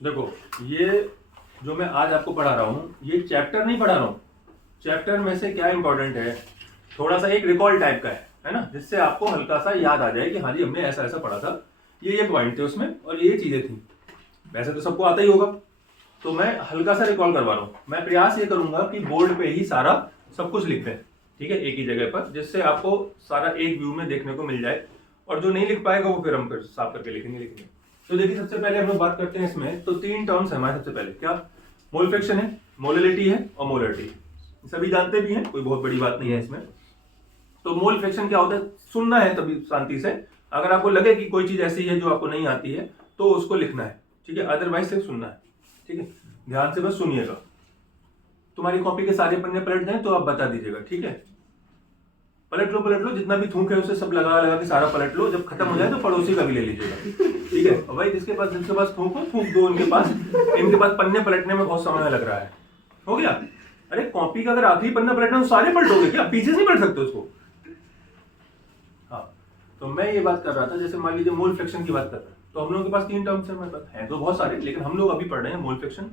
देखो, ये जो मैं आज आपको पढ़ा रहा हूँ, ये चैप्टर नहीं पढ़ा रहा हूँ। चैप्टर में से क्या इंपॉर्टेंट है, थोड़ा सा एक रिकॉल टाइप का है ना, जिससे आपको हल्का सा याद आ जाए कि हाँ जी हमने ऐसा ऐसा पढ़ा था, ये पॉइंट थे उसमें और ये चीजें थी। वैसे तो सबको आता ही होगा, तो मैं हल्का सा रिकॉल करवा रहा हूँ। मैं प्रयास ये करूंगा कि बोर्ड पे ही सारा सब कुछ लिख दें, ठीक है, एक ही जगह पर, जिससे आपको सारा एक व्यू में देखने को मिल जाए। और जो नहीं लिख पाएगा वो फिर हम फिर साफ करके लिखेंगे। तो देखिए, सबसे पहले हम लोग बात करते हैं इसमें, तो तीन टर्म्स है हमारे। सबसे पहले क्या, मोल फ्रैक्शन है, मोलैलिटी है और मोलरिटी। सभी जानते भी हैं, कोई बहुत बड़ी बात नहीं है इसमें। तो मोल फ्रैक्शन क्या होता है, सुनना है तभी शांति से। अगर आपको लगे कि कोई चीज ऐसी है जो आपको नहीं आती है तो उसको लिखना है, ठीक है, अदरवाइज सिर्फ सुनना है, ठीक है। ध्यान से बस सुनिएगा। तुम्हारी कॉपी के सारे पन्ने पलट दें तो आप बता दीजिएगा, ठीक है। पलट लो, जितना भी थूक है उसे सब लगा के सारा पलट लो। जब खत्म हो जाए तो पड़ोसी का भी ले लीजिएगा, ठीक है। और भाई जिसके पास थूक दो उनके पास। इनके पास पन्ने पलटने में बहुत समय लग रहा है। हो गया। अरे कॉपी का अगर आखिरी पन्ना पलटना तो सारे पलटोगे क्या, पीछे से नहीं पलट सकते उसको। हाँ, तो मैं ये बात कर रहा था, जैसे मान लीजिए मोल फ्रैक्शन की बात कर रहे हैं, तो हम लोगों के पास तीन टर्म्स है तो बहुत सारे, लेकिन हम लोग अभी पढ़ रहे हैं मोल फ्रैक्शन,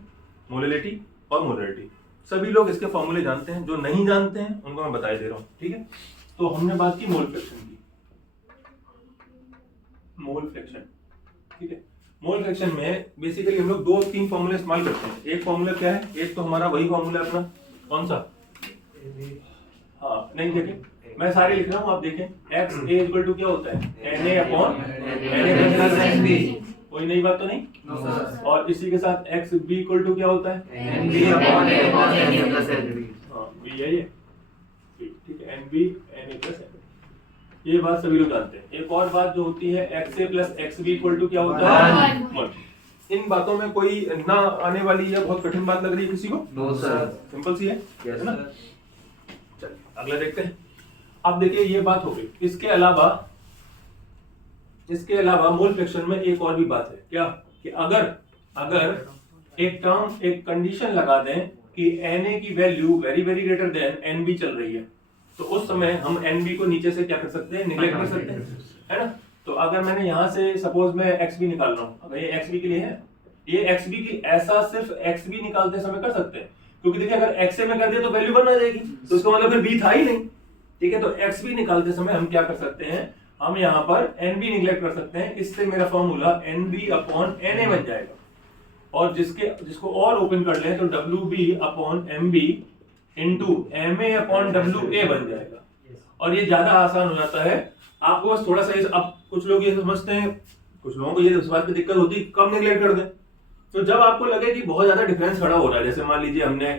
मोलैलिटी और मोलरिटी। सभी लोग इसके फॉर्मूले जानते हैं, जो नहीं जानते हैं उनको मैं बता दे रहा हूँ, ठीक है। तो हमने बात की मोल फ्रैक्शन की, मोल फ्रैक्शन, ठीक है। मोल फ्रैक्शन में बेसिकली हम लोग दो तीन फॉर्मूले इस्तेमाल करते हैं। एक फॉर्मूला क्या है, एक तो हमारा वही फॉर्मूला अपना, कौन सा, हाँ नहीं देखें, मैं सारे लिख रहा हूँ, आप देखें। एक्स ए इक्वल टू क्या होता है, N A upon N A plus N B. कोई नई बात तो नहीं? no, और इसी के साथ एक्स बी इक्वल टू क्या होता है, N B upon N A plus N B. हाँ बी है ये, ठीक है, N B N A plus N B. ये बात सभी लोग जानते हैं। एक और बात जो होती है, X A plus X B equal to क्या होता है, 1। इन बातों में कोई ना आने वाली या बहुत कठिन बात लग रही है किसी को? नो सर, सिंपल सी है, है ना। चलिए अगला देखते हैं। अब देखिए ये बात हो गई। इसके अलावा मोल फ्रैक्शन में एक और भी बात है, क्या, कि अगर एक टर्म, एक कंडीशन लगा दें कि Na की value very very greater than Nb चल रही है, तो उस समय हम Nb को नीचे से क्या कर सकते हैं, निगलेक्ट कर सकते हैं, है ना। तो अगर मैंने यहां से सपोज मैं xb निकाल रहा हूं, अगर ये xb के लिए है, ये xb की ऐसा सिर्फ xb निकालते समय कर सकते हैं, क्योंकि देखिए अगर xa में कर दिया तो वैल्यू 1 आ जाएगी, तो इसका मतलब फिर b था ही नहीं, ठीक है। तो xb निकालते समय हम क्या कर सकते हैं, हम यहाँ पर nb निगलेक्ट कर सकते हैं। इससे मेरा फॉर्मूला nb अपॉन na बन जाएगा। और जिसको और ओपन कर लें तो wb upon mb into ma upon wa बन जाएगा। और ये ज्यादा आसान हो जाता है आपको, बस थोड़ा सा। अब कुछ लोग ये समझते हैं, कुछ लोगों को ये इस बात की दिक्कत होती है, कम निगलेक्ट कर दें। तो जब आपको लगे कि बहुत ज्यादा डिफरेंस खड़ा हो रहा है, जैसे मान लीजिए हमने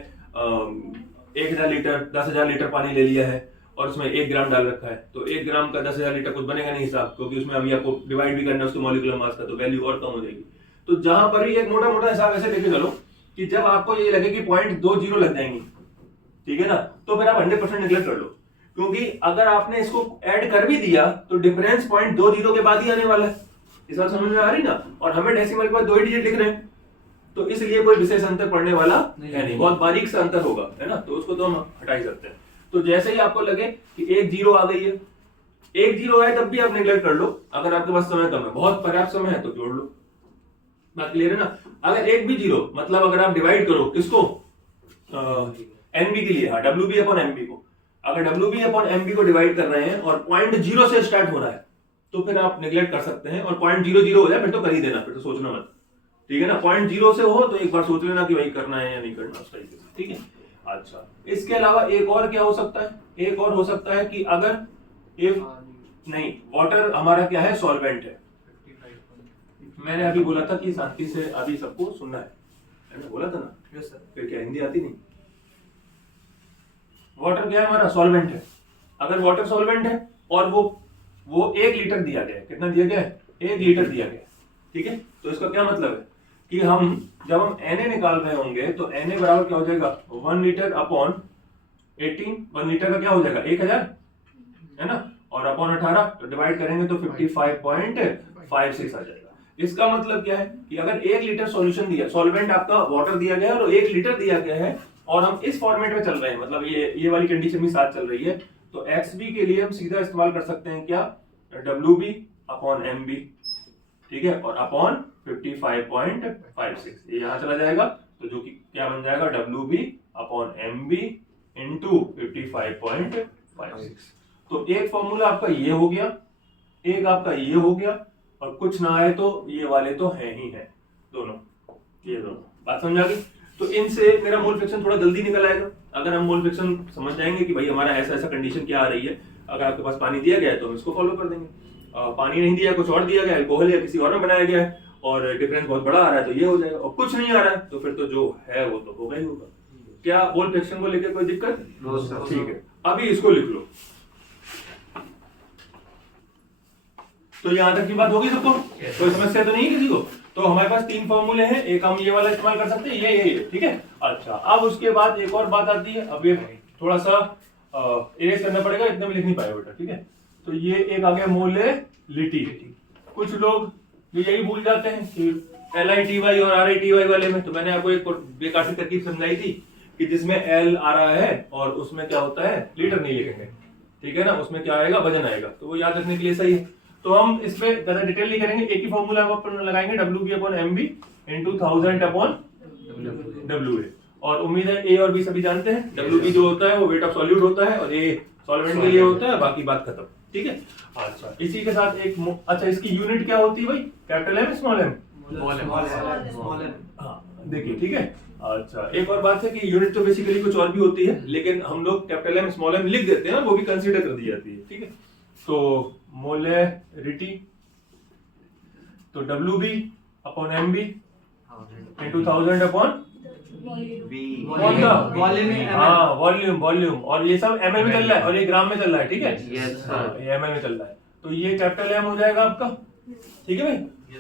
1000 लीटर 10,000 लीटर पानी ले लिया है और उसमें 1 ग्राम डाल रखा है, तो 1 ग्राम का 10,000 लीटर कुछ बनेगा नहीं हिसाब, क्योंकि उसमें अभी आपको डिवाइड भी करना है उसके मॉलिक्यूलर मास का, तो वैल्यू और कम हो जाएगी। तो जहां पर भी एक मोटा मोटा हिसाब ऐसे लेके चलो कि जब आपको ये लगे कि 0.20 लग जाएंगी, ठीक है ना, तो फिर आप 100% निगलेक्ट कर लो, क्योंकि अगर आपने इसको ऐड कर भी दिया तो डिफरेंस 0.20 के बाद ही आने वाला है। इस बात समझ में आ रही ना। और हमें डेसिमल के बाद 2 डिजिट लिख रहे हैं, तो इसलिए कोई विशेष अंतर पड़ने वाला है नहीं, बहुत बारीक सा अंतर होगा, है ना। तो उसको तो हम हटा ही सकते हैं। तो जैसे ही आपको लगे कि 1 0 आ गई है, 1 0 आए तब भी आप निगलेक्ट कर लो। अगर आपके पास समय कम है, बहुत पर्याप्त समय है तो जोड़ लो। बात क्लियर है ना। अगर 1 भी 0, मतलब अगर आप डिवाइड करो किसको, एनबी के लिए, हाँ डब्ल्यू अपॉन एमबी को, अगर डब्ल्यू अपॉन एमबी को डिवाइड कर रहे हैं और 0.0 से स्टार्ट हो रहा है, तो फिर आप निगलेक्ट कर सकते हैं। और 0.00 हो जाए फिर तो कर ही देना, फिर तो सोचना मत, ठीक है ना। 0.0 से हो तो एक बार सोच लेना कि भाई करना है या नहीं करना, उस तरीके से, ठीक है। अच्छा, इसके अलावा एक और क्या हो सकता है, एक और हो सकता है कि अगर इफ नहीं, वाटर हमारा क्या है, सॉल्वेंट है। मैंने अभी बोला था कि शांति से अभी सबको सुनना है, मैंने बोला था ना। Yes sir. फिर क्या हिंदी आती नहीं। वाटर क्या है हमारा, सॉल्वेंट है। अगर वाटर सॉल्वेंट है और वो 1 लीटर दिया गया है, कितना दिया गया है, 1 लीटर दिया गया है, ठीक है। तो इसका क्या मतलब है कि जब हम Na निकाल रहे होंगे तो Na बराबर क्या हो जाएगा, 1 लीटर अपॉन 18, 1 लीटर का क्या हो जाएगा 1000, है ना, और अपॉन 18 तो डिवाइड करेंगे तो 55.56 आ जाएगा। इसका मतलब क्या है कि अगर 1 लीटर सॉल्यूशन दिया, सॉल्वेंट आपका वाटर दिया गया है और 1 लीटर दिया गया है, और हम इस फॉर्मेट में चल रहे हैं, मतलब ये वाली कंडीशन भी साथ चल रही है, तो XB के लिए हम सीधा इस्तेमाल कर सकते हैं क्या, WB अपॉन MB, ठीक है, और अपॉन 55.56, ये यहाँ चला जाएगा तो जो कि क्या बन जाएगा WB/MB इंटू 55.56। तो एक फॉर्मूला आपका ये हो गया, एक आपका ये हो गया, और कुछ ना आए तो ये वाले तो है ही है दोनों, ये दोनों। बात समझ आ गई? तो इनसे मेरा मोल फ्रैक्शन थोड़ा जल्दी निकल आएगा अगर हम मोल फ्रैक्शन समझ जाएंगे कि भाई हमारा ऐसा ऐसा कंडीशन क्या आ रही है। अगर आपके पास पानी दिया गया है तो हम इसको फॉलो कर देंगे, पानी नहीं दिया, कुछ और दिया गया, अल्कोहल या किसी और में बनाया गया है और डिफरेंस बहुत बड़ा आ रहा है तो ये हो जाएगा, और कुछ नहीं आ रहा है तो फिर तो जो है वो तो होगा ही होगा। क्या मोल फ्रैक्शन को लेकर कोई दिक्कत? ठीक है, अभी इसको लिख लो। तो यहां तक की बात होगी सबको? कोई समस्या तो नहीं है किसी को? तो हमारे पास 3 फॉर्मूले हैं, एक हम ये वाला इस्तेमाल कर सकते हैं, ये ठीक है। अच्छा, अब उसके बाद एक और बात आती है, अब ये थोड़ा सा इरेज करना पड़ेगा, इतना भी लिख नहीं पाएगा बेटा, ठीक है। तो ये एक आ गया मोलेलिटी। कुछ लोग यही भूल जाते हैं कि LITY और RITY वाले में, तो मैंने आपको एक बेकार सी तरकीब समझाई थी कि जिसमें L आ रहा है और उसमें क्या होता है, लीटर नहीं लिखेंगे, ठीक है ना, उसमें क्या आएगा, वजन आएगा, तो वो याद रखने के लिए सही है। तो हम इसमें ज्यादा डिटेल नहीं करेंगे, एक ही फॉर्मूला हम अपन लगाएंगे WB/MB इंटू 1000/WA, और उम्मीद है A और B सभी जानते हैं। WB जो होता है वो वेट ऑफ सॉल्यूट होता है और A सॉल्वेंट के लिए होता है, बाकी बात खत्म, ठीक है। अच्छा, इसी के साथ एक अच्छा, इसकी यूनिट क्या होती है भाई, कैपिटल M स्मॉल m? हाँ देखिए, ठीक है। अच्छा, एक और बात है कि यूनिट तो बेसिकली कुछ और भी होती है, लेकिन हम लोग कैपिटल M स्मॉल m लिख देते हैं, वो भी कंसीडर कर दी जाती है, ठीक है। तो मोलेरिटी, तो WB/MB इंटू 1000/वॉल्यूम, वॉल्यूम, और ये सब ml में चल रहा है और ये ग्राम में चल रहा है, ठीक है। ये ml में चल रहा है, तो ये कैपिटल M हो जाएगा आपका, ठीक है भाई।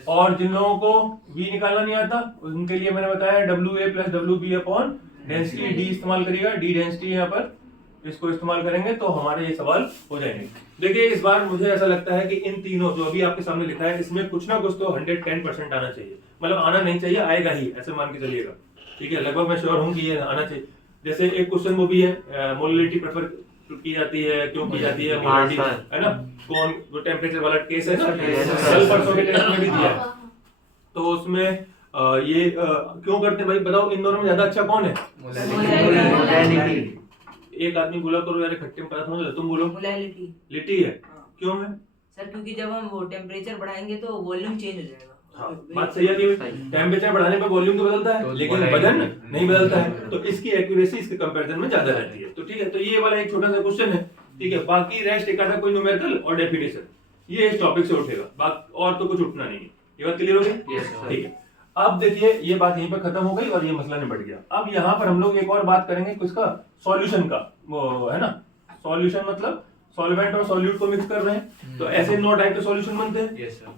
और जिन लोगों को V निकालना नहीं आता उनके लिए मैंने बताया WA+WB/डेंसिटी, D इस्तेमाल करिएगा, D डेंसिटी यहाँ पर इसको इस्तेमाल करेंगे तो हमारे ये सवाल हो जाएंगे। देखिए, इस बार मुझे ऐसा लगता है कि इन तीनों जो अभी आपके सामने लिखा है इसमें कुछ ना कुछ तो 110% आना चाहिए, मतलब आना नहीं चाहिए, आएगा ही, ऐसे मान के चलिएगा, ठीक है। लगभग मैं श्योर हूँ कि ये आना चाहिए। जैसे एक क्वेश्चन वो भी है, मोलिलिटी प्रेफर की जाती है, क्यों की जाती है मोलिलिटी, है ना, कौन वो टेम्परेचर वाला केस है ना, कल परसों के टेस्ट में भी दिया है, तो उसमें ये क्यों करते हैं भाई, बताओ इन दोनों में ज्यादा अच्छा कौन है? एक आदमी बोला करो यार, खट्टे में पता समझ, तुम बोलो। लिटी है, क्यों है सर? क्योंकि जब हम वो टेम्परेचर बढ़ाएंगे तो वॉल्यूम चेंज हो जाएगा। हाँ, बात सही है कि टेम्परेचर बढ़ाने पर वॉल्यूम तो बदलता है, लेकिन वजन नहीं बदलता है, तो इसकी एक्यूरेसी इसके कंपैरिजन में ज्यादा रहती है। तो ठीक है, तो ये वाला एक छोटा सा क्वेश्चन है, ठीक है। बाकी रेस्ट एक आधा कोई न्यूमेरिकल और डेफिनेशन, ये इस टॉपिक से उठेगा, बात और तो कुछ उठना नहीं है। ये बात क्लियर हो गई? ठीक है। अब देखिए, ये बात यहीं पर खत्म हो गई और ये मसला निपट गया। अब यहाँ पर हम लोग एक और बात करेंगे किसका, सॉल्यूशन का, वो है ना, सॉल्यूशन मतलब सॉल्वेंट और सॉल्यूट को मिक्स कर रहे हैं, तो ऐसे 9 टाइप के सॉल्यूशन बनते हैं,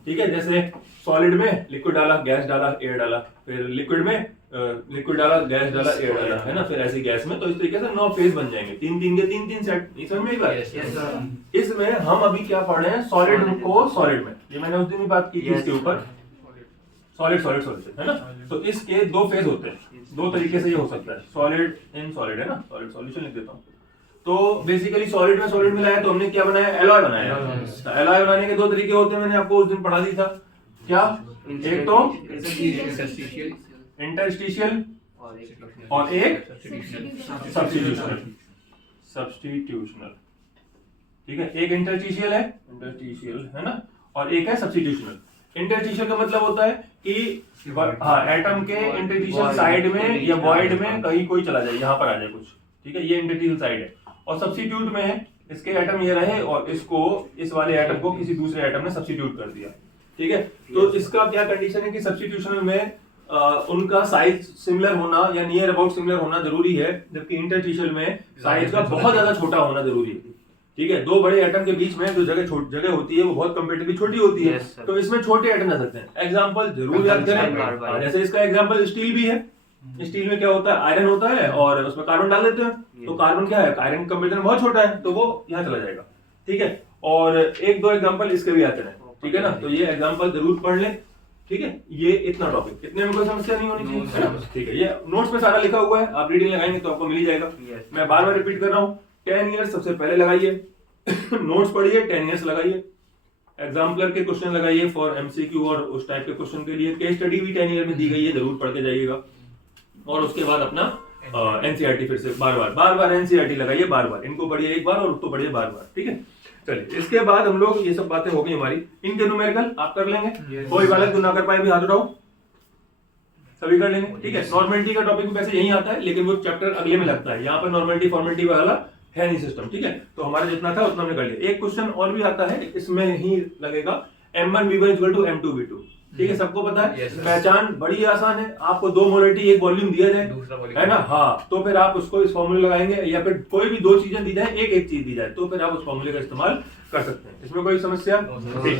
ठीक है। जैसे सॉलिड में लिक्विड डाला, गैस डाला, एयर डाला, फिर लिक्विड में लिक्विड डाला, गैस डाला, एयर डाला, है ना, फिर ऐसे गैस में, तो इस तरीके से 9 फेज बन जाएंगे, 3-3 के 3-3 सेट, नहीं समझ में एक बार? इसमें हम अभी क्या पढ़ रहे हैं, सॉलिड को सॉलिड में, ये मैंने उस दिन भी बात की थी इसके ऊपर, सॉलिड सॉलिड सॉल्यूशन, है ना। तो इसके 2 फेज होते हैं, 2 तरीके से ये हो सकता है, सॉलिड इन सॉलिड, है ना, सॉलिड सॉल्यूशन लिख देता हूँ। तो बेसिकली सॉलिड में सॉलिड मिलाया तो हमने क्या बनाया, एलॉय बनाया। एलॉय बनाने के 2 तरीके होते हैं, मैंने आपको उस दिन पढ़ा दी था, क्या, एक तो इंटरस्टिशियल और एक सब्स्टिट्यूशनल, ठीक है। एक इंटरस्टिशियल है ना, और एक है सब्स्टिट्यूशनल। इंटरस्टिशियल का मतलब होता है कि एटम के इंटरस्टिशियल साइड में या वॉइड में कहीं कोई चला जाए, यहाँ पर आ जाए कुछ, ठीक है, ये इंटरस्टिशियल साइड है। और सब्स्टिट्यूट में है, इसके एटम ये रहे और इसको, इस वाले एटम को किसी दूसरे एटम ने सब्स्टिट्यूट कर दिया, ठीक है। तो इसका क्या कंडीशन है कि सब्स्टिट्यूशनल में उनका साइज सिमिलर होना या नियर अबाउट सिमिलर होना जरूरी है, जबकि इंटरस्टिशियल में साइज का बहुत ज्यादा छोटा होना जरूरी है, ठीक है। 2 बड़े एटम के बीच में जो जगह होती है वो बहुत कंपैरेटिवली छोटी होती है, तो इसमें छोटे एटम आ सकते हैं। एग्जांपल जरूर याद करें, जैसे इसका एग्जांपल स्टील भी है। स्टील में क्या होता है, आयरन होता है और उसमें कार्बन डाल देते हैं, तो कार्बन क्या है, आयरन कंपैरिजन बहुत छोटा है, तो वो यहाँ चला जाएगा, ठीक है। और 1-2 एग्जांपल इसके भी आते हैं, ठीक है ना, तो ये एग्जांपल जरूर पढ़ लें, ठीक है। ये इतना टॉपिक, इतने में कोई समस्या नहीं होनी चाहिए, है ना, ठीक है। ये नोट्स में सारा लिखा हुआ है, आप रीडिंग लगाएंगे तो आपको मिल ही जाएगा। मैं बार बार रिपीट कर रहा हूँ, 10 ईयर्स सबसे पहले लगाइए, नोट्स पढ़िए, 10 ईयर्स लगाइए, एग्जाम्पलर के क्वेश्चन लगाइए फॉर एमसीक्यू और उस टाइप के क्वेश्चन के लिए। केस स्टडी भी 10 ईयर में दी गई है, जरूर पढ़ के जाइएगा। और उसके बाद अपना एनसीईआरटी फिर से बार बार एनसीईआरटी लगाइए, बार बार इनको पढ़िए एक बार और उसको पढ़िए बार बार, ठीक है। चलिए इसके बाद हम लोग, ये सब बातें हो गई हमारी। इनके न्यूमेरिकल आप कर लेंगे, कोई बालक जो ना कर पाए भी हाथ उठाओ, सभी कर लेंगे, ठीक है। नॉर्मलिटी का टॉपिक वैसे यही आता है, लेकिन वो चैप्टर अगले में लगता है, यहाँ पर नॉर्मलिटी फॉर्मेलिटी वाला है नहीं सिस्टम, ठीक है। तो हमारा जितना था उतना हमने कर लिया। एक क्वेश्चन और भी आता है, इसमें ही लगेगा M1 V1 = M2 V2, ठीक है, सबको पता है। पहचान बड़ी आसान है, आपको दो मोलरिटी एक वॉल्यूम दिया जाए, है ना, हाँ, तो फिर आप उसको इस फॉर्मूले लगाएंगे, या फिर कोई भी दो चीजें दी जाए, एक चीज दी जाए, तो फिर आप उस फॉर्मूले का इस्तेमाल कर सकते हैं। इसमें कोई समस्या नहीं।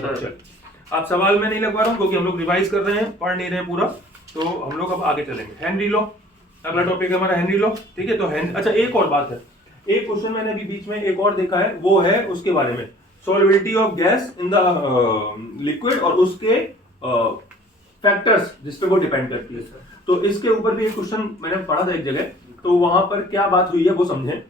आप सवाल में नहीं लगवा रहा हूँ क्योंकि हम लोग रिवाइज कर रहे हैं, पढ़ नहीं रहे हैं पूरा, तो हम लोग अब आगे चलेंगे। हेनरी लॉ, अगला टॉपिक है हमारा हेनरी लॉ, ठीक है। तो अच्छा एक और बात है, एक क्वेश्चन मैंने अभी बीच में एक और देखा है, वो है उसके बारे में, solubility of gas in the liquid और उसके फैक्टर्स जिस पे वो डिपेंड करती है। तो इसके ऊपर भी एक क्वेश्चन मैंने पढ़ा था एक जगह, तो वहां पर क्या बात हुई है वो समझें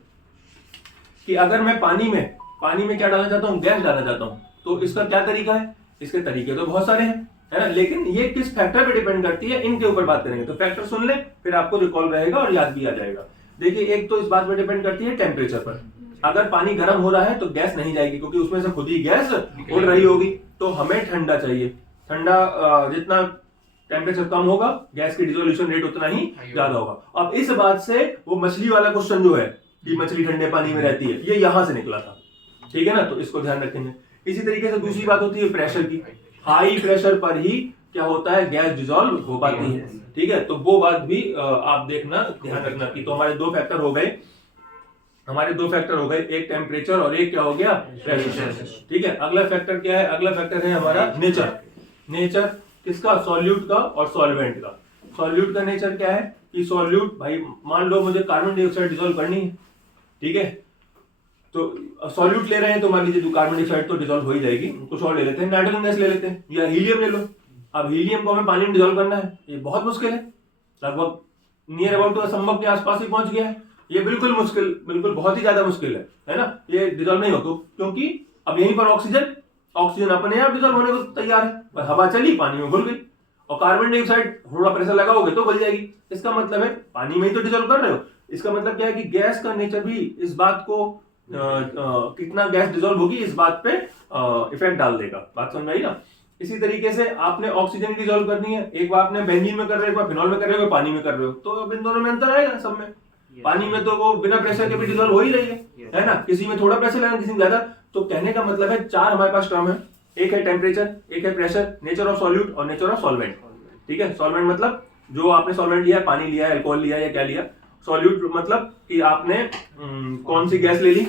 कि अगर मैं पानी में क्या डालना चाहता हूँ, गैस डालना चाहता हूँ, तो इसका क्या तरीका है। इसके तरीके तो बहुत सारे हैं, है ना, लेकिन ये किस फैक्टर पे डिपेंड करती है, इनके ऊपर बात करेंगे। तो फैक्टर सुन ले, फिर आपको रिकॉल रहेगा और याद भी आ जाएगा। देखिए, एक तो इस बात पर डिपेंड करती है टेम्परेचर पर। अगर पानी गर्म हो रहा है तो गैस नहीं जाएगी, क्योंकि उसमें से खुद ही गैस उड़ रही होगी। तो हमें ठंडा चाहिए, ठंडा जितना टेम्परेचर कम होगा, गैस की डिसोल्यूशन रेट उतना ही ज्यादा होगा। अब इस बात से वो मछली वाला क्वेश्चन जो है कि मछली ठंडे पानी में रहती है, ये यहां से निकला था, ठीक है ना, तो इसको ध्यान रखेंगे। इसी तरीके से दूसरी बात होती है प्रेशर की, हाई प्रेशर पर ही क्या होता है, गैस डिसॉल्व हो पाती है, ठीक है। तो वो बात भी आप देखना, ध्यान रखना कि, तो हमारे दो फैक्टर हो गए, एक टेम्परेचर और एक क्या हो गया, प्रेशर, ठीक है। अगला फैक्टर क्या है, अगला फैक्टर है हमारा नेचर किसका, सॉल्यूट का और सॉल्वेंट का। सॉल्यूट का नेचर क्या है कि सॉल्यूट, भाई मान लो मुझे कार्बन डाइऑक्साइड डिसॉल्व करनी है, ठीक है, तो सॉल्यूट ले रहे हैं, तो मान लीजिए कार्बन डाइऑक्साइड तो डिसॉल्व हो ही जाएगी, कुछ और ले लेते हैं, नाइट्रोजन गैस ले लेते हैं या हीलियम ले लो। अब हीलियम को हमें पानी में डिसॉल्व करना है, ये बहुत मुश्किल है, लगभग नियर अबाउट असंभव के आसपास ही पहुंच गया है। ये बिल्कुल बहुत ही ज्यादा मुश्किल है ना, ये डिसॉल्व नहीं होगा, क्योंकि अब यहीं पर ऑक्सीजन अपने आप डिसॉल्व होने को तैयार है, पर हवा चली, पानी में घुल गई, और कार्बन डाइऑक्साइड थोड़ा प्रेशर लगाओगे तो घुल जाएगी। इसका मतलब है पानी में ही तो डिसॉल्व कर रहे हो। इसका मतलब क्या है कि गैस का नेचर भी इस बात को कितना गैस डिसॉल्व होगी इस बात पे इफेक्ट डाल देगा। बात समझ आई ना। इसी तरीके से आपने ऑक्सीजन डिसॉल्व करनी है, एक बार आपने बेंजीन में कर रहे हो, एक बार फिनॉल में कर रहे हो, पानी में कर रहे हो, तो अब इन दोनों में अंतर आएगा सब में। पानी में तो वो बिना प्रेशर के भी डिसॉल्व हो ही रही है ना, किसी में थोड़ा प्रेशर लगना, किसी में ज्यादा। तो कहने का मतलब है चार हमारे पास टर्म है, एक है टेम्परेचर, एक है प्रेशर, नेचर ऑफ सॉल्यूट और नेचर ऑफ सॉल्वेंट, ठीक है। सॉल्वेंट मतलब जो आपने सॉल्वेंट लिया है, पानी लिया है, अल्कोहल लिया है या क्या लिया। सॉल्यूट मतलब कि आपने कौन सी गैस ले ली,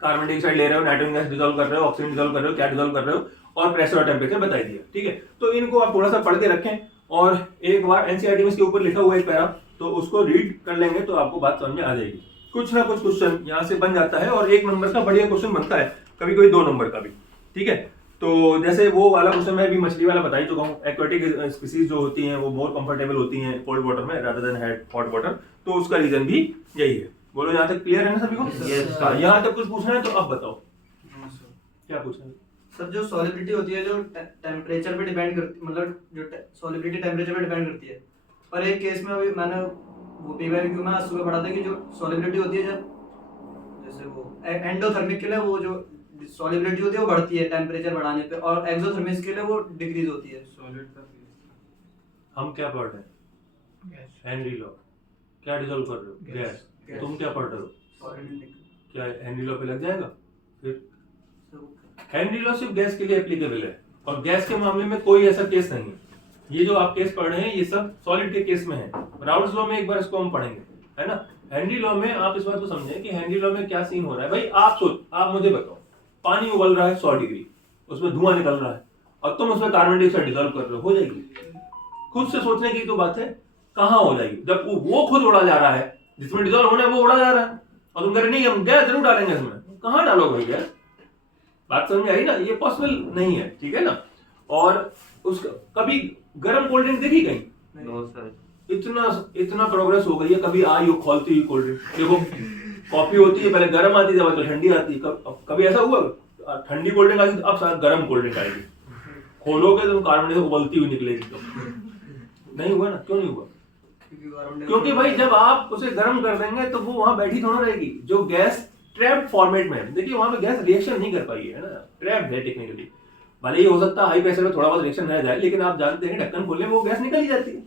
कार्बन डाइऑक्साइड ले रहे हो, नाइट्रोजन गैस डिसॉल्व कर रहे हो, ऑक्सीजन डिसॉल्व कर रहे हो, क्या डिसॉल्व कर रहे हो, और प्रेशर और टेम्परेचर बताई दिया, ठीक है। तो इनको आप थोड़ा सा पढ़ के रखें, और एक बार एनसीईआरटी में इसके ऊपर लिखा हुआ है एक पैरा, तो उसको रीड कर लेंगे तो आपको बात समझ में आ जाएगी। कुछ ना कुछ क्वेश्चन यहाँ से बन जाता है, और एक नंबर का बढ़िया क्वेश्चन बनता है, कभी कोई 2 नंबर का भी, ठीक है। तो जैसे वो वाला क्वेश्चन मैं भी मछली वाला बता ही चुका हूँ, एक्वेटिक स्पीसीज जो होती हैं वो मोर कंफर्टेबल होती हैं कोल्ड वाटर में रादर देन हॉट वाटर, तो उसका रीजन भी यही है। बोलो यहाँ तक क्लियर है ना सभी को? yes, यहाँ तक कुछ पूछना है तो अब बताओ क्या पूछना है। सर जो सॉलिबिलिटी होती है जो टेम्परेचर पे डिपेंड करती, मतलब जो सॉलिबिलिटी टेम्परेचर पे डिपेंड करती है, पर एक केस में अभी मैंने वो पीवाईक्यू में आज सुबह पढ़ा था कि जो सॉलिबिलिटी होती है, जब जैसे वो एंडोथर्मिक के लिए वो जो सॉलिबिलिटी होती है वो बढ़ती है टेम्परेचर बढ़ाने पे, और एक्सोथर्मिक के लिए वो डिक्रीज होती है। सॉलिड का हम क्या पढ़ रहे हैं, हेनरी लॉ, क्या डिसॉल्व कर रहे हो, गैस। तुम क्या पढ़ रहे हो, क्या हेनरी लॉ पे लग जाएगा। फिर हेनरी लॉ सिर्फ गैस के लिए एप्लीकेबल है, और गैस के मामले में कोई ऐसा केस नहीं है। ये जो आप केस पढ़ रहे हैं ये सब सॉलिड के केस में है। राउल्ट्स लॉ में एक बार इसको हम पढ़ेंगे, है ना। हेनरी लॉ में आप इस बात को समझें कि हेनरी लॉ में क्या सीन हो रहा है। भाई आप मुझे बताओ, पानी उबल रहा है 100 डिग्री, उसमें धुआं निकल रहा है, और तुम उसमें कार्बन डाइऑक्साइड डिसॉल्व कर रहे हो जाएगी। खुद से सोचने की तो बात है, कहाँ हो जाएगी जब वो खुद उड़ा जा रहा है, जिसमें डिसॉल्व होना है वो उड़ा जा रहा है, और तुम कह रहे नहीं हम गैस जरूर डालेंगे इसमें। कहाँ डालोगे भाई गैस, बात समझ में आई ना, ये पॉसिबल नहीं है, ठीक है ना। और उसका कभी गर्म कोल्ड ड्रिंक देखी कहीं? No sir. इतना प्रोग्रेस हो गई है, कभी आई हो खोलती हुई कोल्ड ड्रिंक, देखो कॉफी होती है पहले गर्म आती है, जब ठंडी आती है, कभी ऐसा हुआ ठंडी कोल्ड ड्रिंक आएगी तो अब साथ गर्म कोल्ड ड्रिंक आएगी, खोलोगे तो कार्बन डाइऑक्साइड उबलती हुई निकलेगी। तो नहीं हुआ ना, क्यों नहीं हुआ? क्योंकि भाई जब आप उसे गर्म कर देंगे तो वो वहां बैठी थोड़ा रहेगी, जो गैस ट्रैप फॉर्मेट में है। देखिए वहां पे गैस रिएक्शन नहीं कर पाई है ना, ट्रैप है टेक्निकली। भले ही हो सकता है हाई प्रेशर में थोड़ा बहुत रिएक्शन रह जाए, लेकिन आप जानते हैं ढक्कन खोलने में वो गैस निकल ही जाती है।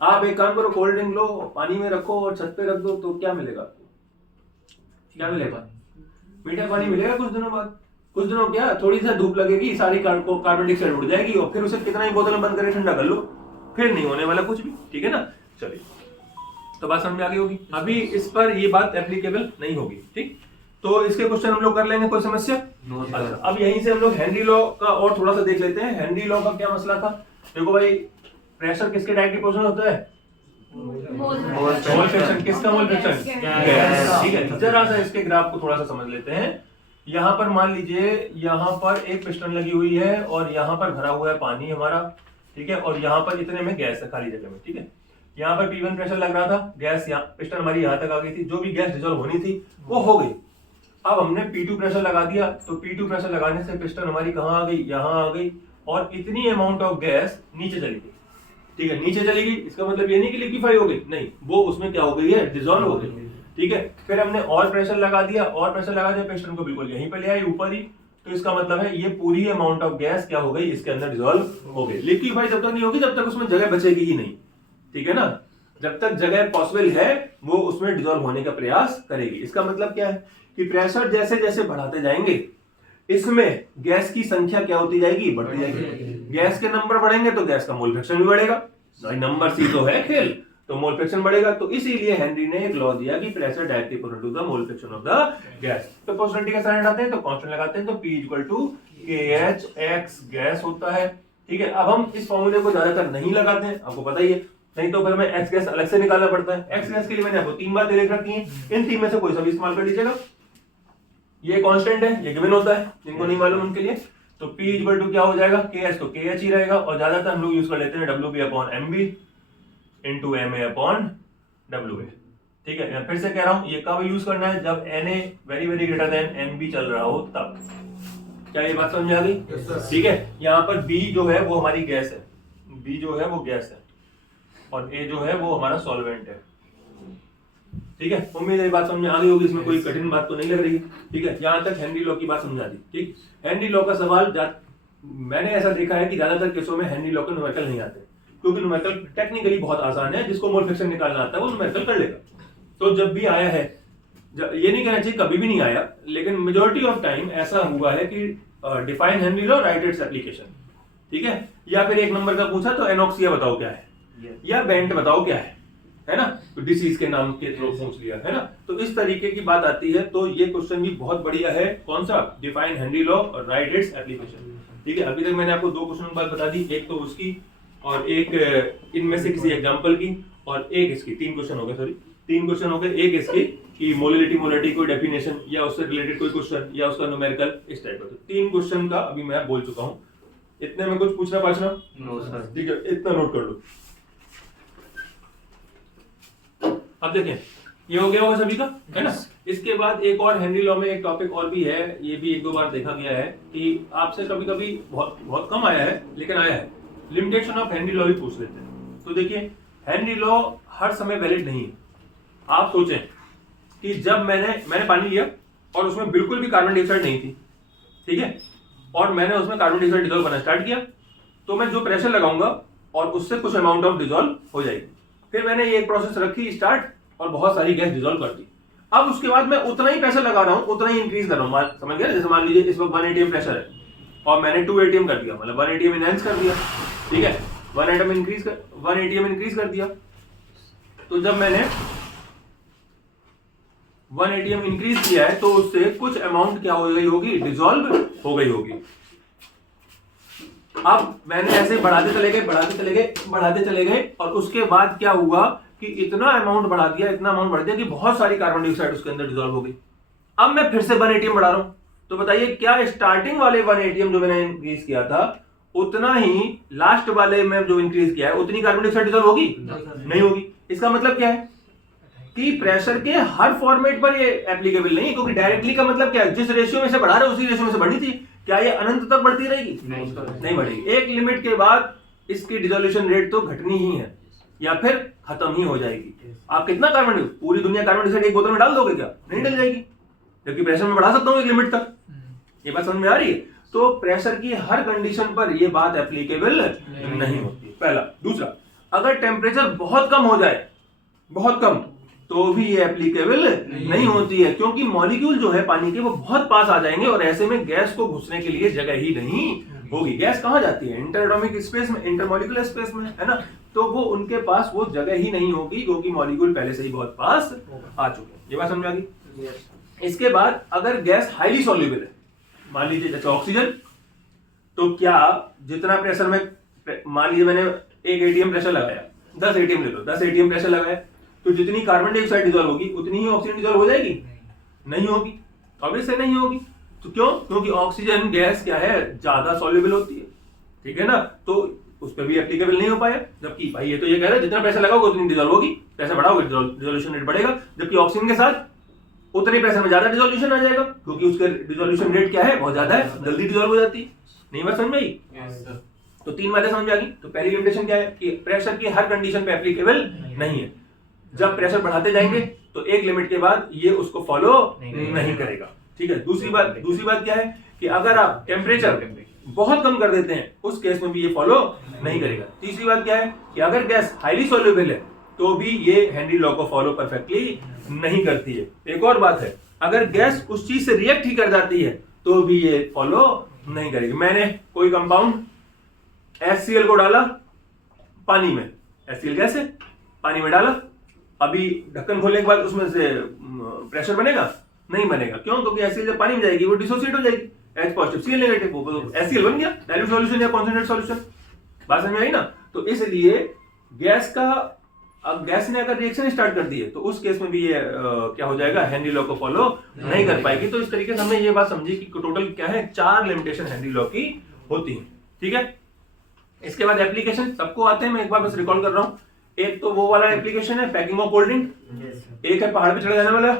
आप एक काम करो, कोल्ड ड्रिंक लो, पानी में रखो और छत पे रख दो, तो क्या मिलेगा आपको? क्या मिलेगा? मीठा पानी मिलेगा कुछ दिनों बाद। कुछ दिनों क्या, थोड़ी सी धूप लगेगी, सारी कार्बन डाइऑक्साइड उड़ जाएगी और फिर उसे कितना ही बोतल में बंद करके ठंडा कर लो, फिर नहीं होने वाला कुछ भी। ठीक है ना? चलिए, तो बात समझ में आ गई होगी। अभी इस पर ये बात एप्लीकेबल नहीं होगी। ठीक, तो इसके क्वेश्चन हम लोग कर लेंगे, कोई समस्या? अच्छा, अब यहीं से हम लोग हेनरी लॉ का और थोड़ा सा देख लेते हैं। हेनरी लॉ का क्या मसला था? देखो भाई, प्रेशर किसके डायरेक्ट प्रोपोर्शनल होता है? Mole fraction. किसका मोल फ्रैक्शन? गैस। ठीक है, जरा सा इसके ग्राफ को थोड़ा सा समझ लेते हैं। यहाँ पर मान लीजिए यहाँ पर एक पिस्टन लगी हुई है और यहाँ पर भरा हुआ है पानी हमारा, ठीक है, और यहाँ पर इतने में गैस है खाली जगह में। ठीक है, यहाँ पर P1 प्रेशर लग रहा था, गैस यहाँ पिस्टन हमारी यहाँ तक आ गई थी, जो भी गैस डिसॉल्व होनी थी वो हो गई। अब हमने P2 प्रेशर लगा दिया, तो P2 प्रेशर लगाने से पिस्टन हमारी कहाँ आ गई? यहाँ आ गई, और इतनी अमाउंट ऑफ गैस नीचे चली गई। ठीक है, नीचे चली गई, इसका मतलब ये नहीं कि लिक्विफाई हो गई, नहीं, वो उसमें क्या हो गई है? डिसॉल्व हो गई। ठीक है, फिर हमने और प्रेशर लगा दिया, और प्रेशर लगा दिया, पिस्टन को बिल्कुल यहीं पे ले आई ऊपर ही, तो इसका मतलब है ये पूरी अमाउंट ऑफ गैस क्या हो गई? इसके अंदर डिसॉल्व हो गई। लिक्विफाई जब तक नहीं होगी जब तक उसमें जगह बचेगी ही नहीं। ठीक है ना? जब तक जगह पॉसिबल है वो उसमें डिसॉल्व होने का प्रयास करेगी। इसका मतलब क्या है कि प्रेशर जैसे जैसे बढ़ाते जाएंगे इसमें गैस की संख्या क्या होती जाएगी? बढ़ती जाएगी। गैस के नंबर बढ़ेंगे तो गैस का मोल फ्रैक्शन भी बढ़ेगा, नंबर सी तो है खेल, तो मोल फ्रैक्शन बढ़ेगा। तो इसीलिए हेनरी ने एक लॉ दिया कि pressure directly proportional to the mole fraction of the gas. तो प्रोपोर्शनलिटी का साइन हटाते हैं तो कांस्टेंट लगाते हैं, तो P = KH गैस होता है। ठीक है, अब हम इस फॉर्मूले को ज्यादातर नहीं लगाते हैं, आपको पता ही है, नहीं तो फिर हमें एक्स गैस अलग से निकालना पड़ता है। एक्स गैस के लिए मैंने आपको 3 बातें लिख रखी हैं, इन 3 में से कोई सा भी इस्तेमाल कर लीजिएगा। ये कांस्टेंट है, ये गिवन होता है, जिनको नहीं मालूम उनके लिए। तो P = क्या हो जाएगा? KH, तो KH ही रहेगा, और ज्यादातर हम लोग यूज कर लेते हैं WB/MB × MA/WA। ठीक है, मैं फिर से कह रहा हूं, ये कब यूज करना है? जब Na very very greater than NB चल रहा हो तब। क्या ये बात समझ आ गई? ठीक है, यहाँ पर B जो है वो हमारी गैस है, B जो है वो गैस है, और A जो है वो हमारा सॉल्वेंट है। ठीक है, उम्मीद है बात समझ में आ गई होगी, इसमें कोई कठिन बात तो नहीं लग रही। ठीक है, यहाँ तक हेनरी लॉ की बात समझा दी। ठीक, हेनरी लॉ का सवाल मैंने ऐसा देखा है कि ज्यादातर केसों में हेनरी लॉ के न्यूमेरिकल नहीं आते, क्योंकि न्यूमेरिकल टेक्निकली बहुत आसान है, जिसको मोल फ्रैक्शन निकालना आता है वो न्यूमेरिकल कर लेगा। तो जब भी आया है, ये नहीं कहना चाहिए कभी भी नहीं आया, लेकिन मेजॉरिटी ऑफ टाइम ऐसा हुआ है कि define Henry law, right its application. ठीक है, या फिर एक नंबर का पूछा तो एनॉक्सिया बताओ क्या है, या बेंट बताओ क्या है ना, तो डिसीज के नाम के थ्रू पूछ लिया है ना, तो इस तरीके की बात आती है। तो ये क्वेश्चन भी बहुत बढ़िया है, कौन सा? डिफाइन हेनरी लॉ और राइट इट्स एप्लीकेशन। ठीक है, अभी तक मैंने आपको 2 क्वेश्चन की बात बता दी, एक तो उसकी और एक इनमें से किसी एग्जांपल की, और एक इसकी। 3 क्वेश्चन हो गए, सॉरी 3 क्वेश्चन हो गए। एक इसकी कि मोलिटी कोई डेफिनेशन या उससे रिलेटेड कोई क्वेश्चन या उसका न्यूमेरिकल, इस टाइप का। तो 3 क्वेश्चन का अभी मैं बोल चुका हूं। इतने में कुछ पूछना पाछना? No sir. ठीक है, इतना नोट कर लो। अब देखें, ये हो गया होगा सभी का, है ना? इसके बाद एक और हेनरी लॉ में एक टॉपिक और भी है, ये भी 1-2 बार देखा गया है कि आपसे कभी कभी बहुत कम आया है, लेकिन आया है। लिमिटेशन ऑफ हेनरी लॉ भी पूछ लेते हैं। तो देखिए, हेनरी लॉ हर समय वैलिड नहीं है। आप सोचें कि जब मैंने पानी लिया और उसमें बिल्कुल भी कार्बन डाइऑक्साइड नहीं थी, ठीक है, और मैंने उसमें कार्बन डाइऑक्साइड डिसॉल्व करना स्टार्ट किया, तो मैं जो प्रेशर लगाऊंगा और उससे कुछ अमाउंट ऑफ डिसॉल्व हो जाएगी। फिर मैंने ये एक प्रोसेस रखी स्टार्ट और बहुत सारी गैस डिसॉल्व कर दी। अब उसके बाद मैं उतना ही प्रेशर लगा रहा हूं, उतना ही इंक्रीज कर रहा हूं, समझ गया? जैसे मान लीजिए इस वक्त 1 atm प्रेशर है और मैंने 2 atm कर दिया, मतलब 1 atm इनहैंस कर दिया। ठीक है, 1 atm इंक्रीज कर दिया। तो जब मैंने 1 atm इंक्रीज किया है तो उससे कुछ अमाउंट क्या हो गई होगी? डिसॉल्व हो गई होगी। अब मैंने ऐसे बढ़ाते चले गए और उसके बाद क्या हुआ कि इतना अमाउंट बढ़ा दिया कि बहुत सारी कार्बन डाइऑक्साइड उसके अंदर डिसॉल्व हो गई। अब मैं फिर से 1 atm बढ़ा रहा हूं, तो बताइए क्या स्टार्टिंग वाले 1 atm जो मैंने इंक्रीज किया था उतना ही लास्ट वाले में जो इंक्रीज किया है उतनी कार्बन डाइऑक्साइड डिसॉल्व होगी? नहीं होगी। इसका मतलब क्या है कि प्रेशर के हर फॉर्मेट पर ये एप्लीकेबल नहीं है, क्योंकि डायरेक्टली का मतलब क्या है, जिस रेशियो में से बढ़ा रहे हो उसी रेशियो में से बढ़नी थी। क्या ये अनंत तक बढ़ती रहेगी? नहीं बढ़ेगी। एक लिमिट के बाद इसकी डिसोल्यूशन रेट तो घटनी ही है या फिर खत्म ही हो जाएगी। आप कितना कार्बन, पूरी दुनिया कार्बन डाइऑक्साइड एक बोतल में डाल दोगे क्या? नहीं डल जाएगी, जबकि प्रेशर में बढ़ा सकता हूँ एक लिमिट तक। ये बात समझ में आ रही है? तो प्रेशर की हर कंडीशन पर ये बात एप्लीकेबल नहीं होती, पहला। दूसरा, अगर टेम्परेचर बहुत कम हो जाए, बहुत कम, तो भी ये एप्लीकेबल नहीं होती है, क्योंकि मॉलिक्यूल जो है पानी के वो बहुत पास आ जाएंगे और ऐसे में गैस को घुसने के लिए जगह ही नहीं होगी। गैस कहाँ जाती है? इंटर एटॉमिक स्पेस में, इंटरमॉलिक्यूलर स्पेस में, है ना? तो वो उनके पास वो जगह ही नहीं होगी, क्योंकि मॉलिक्यूल पहले से ही बहुत पास आ चुके हैं। ये बात समझ आ गई? इसके बाद अगर गैस हाईली सॉल्युबल है, मान लीजिए जैसे ऑक्सीजन, तो क्या जितना प्रेशर में, मान लीजिए मैंने एक एटीएम प्रेशर लगाया, 10 एटीएम ले लो, 10 एटीएम प्रेशर लगाया, तो जितनी कार्बन डाइऑक्साइड डिसॉल्व होगी उतनी ही ऑक्सीजन डिसॉल्व हो जाएगी? नहीं होगी, ऑब्वियसली नहीं होगी। तो क्यों? क्योंकि ऑक्सीजन गैस क्या है, ज्यादा सॉल्युबल होती है, ठीक है ना? तो उस पर भी एप्लीकेबल नहीं हो पाया। जबकि भाई ये तो ये कह रहा है जितना प्रेशर लगाओगे उतनी डिसॉल्व होगी, प्रेशर बढ़ाओगे डिसोल्यूशन रेट बढ़ेगा, जबकि ऑक्सीजन के साथ उतने प्रेशर में ज्यादा डिसोल्यूशन आ जाएगा, क्योंकि उसके डिसोल्यूशन रेट क्या है, बहुत ज्यादा है, जल्दी डिसॉल्व हो जाती है। नहीं बात समझ में आई? तो 3 बातें समझ में आ गई। तो पहली लिमिटेशन क्या है कि प्रेशर की हर कंडीशन पे एप्लीकेबल नहीं है। जब प्रेशर बढ़ाते जाएंगे तो एक लिमिट के बाद ये उसको फॉलो नहीं करेगा, ठीक है? दूसरी बात क्या है कि अगर आप टेम्परेचर बहुत कम कर देते हैं, उस केस में भी ये फॉलो नहीं करेगा। तीसरी बात क्या है कि अगर गैस हाईली सॉल्युबल है तो भी ये हेनरी लॉ को फॉलो परफेक्टली नहीं करती है। एक और बात है, अगर गैस उस चीज से रिएक्ट ही कर जाती है तो भी ये फॉलो नहीं करेगी। मैंने कोई कंपाउंड HCl को डाला पानी में, HCl गैस है, पानी में डाला, अभी ढक्कन खोलने के बाद उसमें से प्रेशर बनेगा? नहीं बनेगा। क्यों? क्योंकि HCl जब पानी में जाएगी वो डिसोसिएट हो जाएगी, H पॉजिटिव Cl नेगेटिव, वो HCl बन गया, डाइल्यूट सॉल्यूशन या कॉन्सेंट्रेट सॉल्यूशन। बात समझ में आई ना? तो इसलिए गैस का, अब गैस ने अगर रिएक्शन स्टार्ट कर दी है तो उस केस में भी ये क्या हो जाएगा, हेनरी लॉ को फॉलो नहीं कर पाएगी। तो इस तरीके से हमने ये बात समझी कि टोटल क्या है, 4 लिमिटेशन हेनरी लॉ की होती है, ठीक है? इसके बाद एप्लीकेशन सबको आते हैं, मैं एक बार बस रिकॉल कर रहा हूँ। एक तो वो वाला एप्लीकेशन है पैकिंग ऑफ कोल्ड ड्रिंक, एक है पहाड़ पे चढ़े जाने वाला,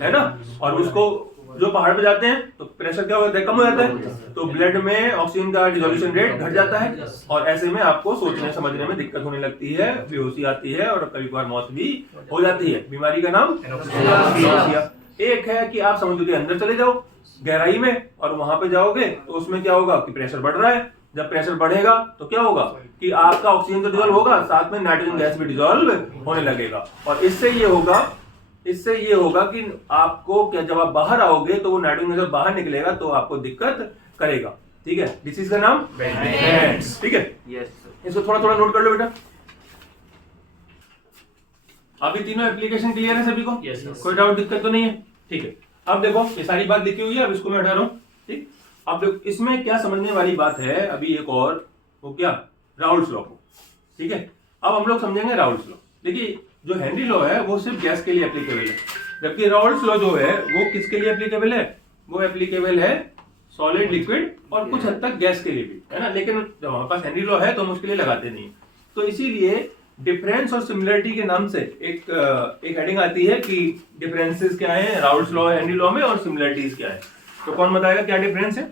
है ना? और उसको जो पहाड़ पे जाते हैं तो प्रेशर क्या होता है, कम हो जाता है, तो ब्लड में ऑक्सीजन का डिसोल्यूशन रेट घट जाता है और ऐसे में आपको सोचने समझने में दिक्कत होने लगती है, बेहोशी आती है और कभी कभार मौत भी हो जाती है। बीमारी का नाम एनोक्सिया। एक है कि आप समुद्र के अंदर चले जाओ गहराई में और वहां पे जाओगे तो उसमें क्या होगा कि प्रेशर बढ़ रहा है, जब प्रेशर बढ़ेगा तो क्या होगा कि आपका ऑक्सीजन तो डिसॉल्व होगा, साथ में नाइट्रोजन गैस भी डिसॉल्व होने लगेगा और इससे ये होगा कि आपको क्या, जब आप बाहर आओगे तो वो नाइट्रोजन गैस बाहर निकलेगा तो आपको दिक्कत करेगा, ठीक है? डिसीज का नाम बैंड्स, ठीक है? इसको थोड़ा थोड़ा नोट कर लो बेटा। अभी तीनों एप्लीकेशन क्लियर है सभी को? कोई डाउट दिक्कत तो नहीं है? ठीक है। अब देखो ये सारी बात लिखी हुई है, अब इसको मैं हटा रहा हूँ, ठीक? अब देखो इसमें क्या समझने वाली बात है, अभी एक और वो क्या, राउल्स लॉ को, ठीक है? अब हम लोग समझेंगे राउल्स लॉ। देखिए जो हेनरी लॉ है वो सिर्फ गैस के लिए एप्लीकेबल है, जबकि राउल्स लॉ जो है वो किसके लिए एप्लीकेबल है, वो एप्लीकेबल है सॉलिड, लिक्विड और कुछ हद तक गैस के लिए भी, है ना? लेकिन जब हमारे पास हेनरी लॉ है तो हम उसके लिए लगाते नहीं। तो इसीलिए डिफरेंस और सिमिलरिटी के नाम से एक हेडिंग आती है कि डिफरेंसेस क्या है राउल्स लॉ हेनरी लॉ में और सिमिलरिटीज क्या है। तो कौन बताएगा क्या डिफरेंस है,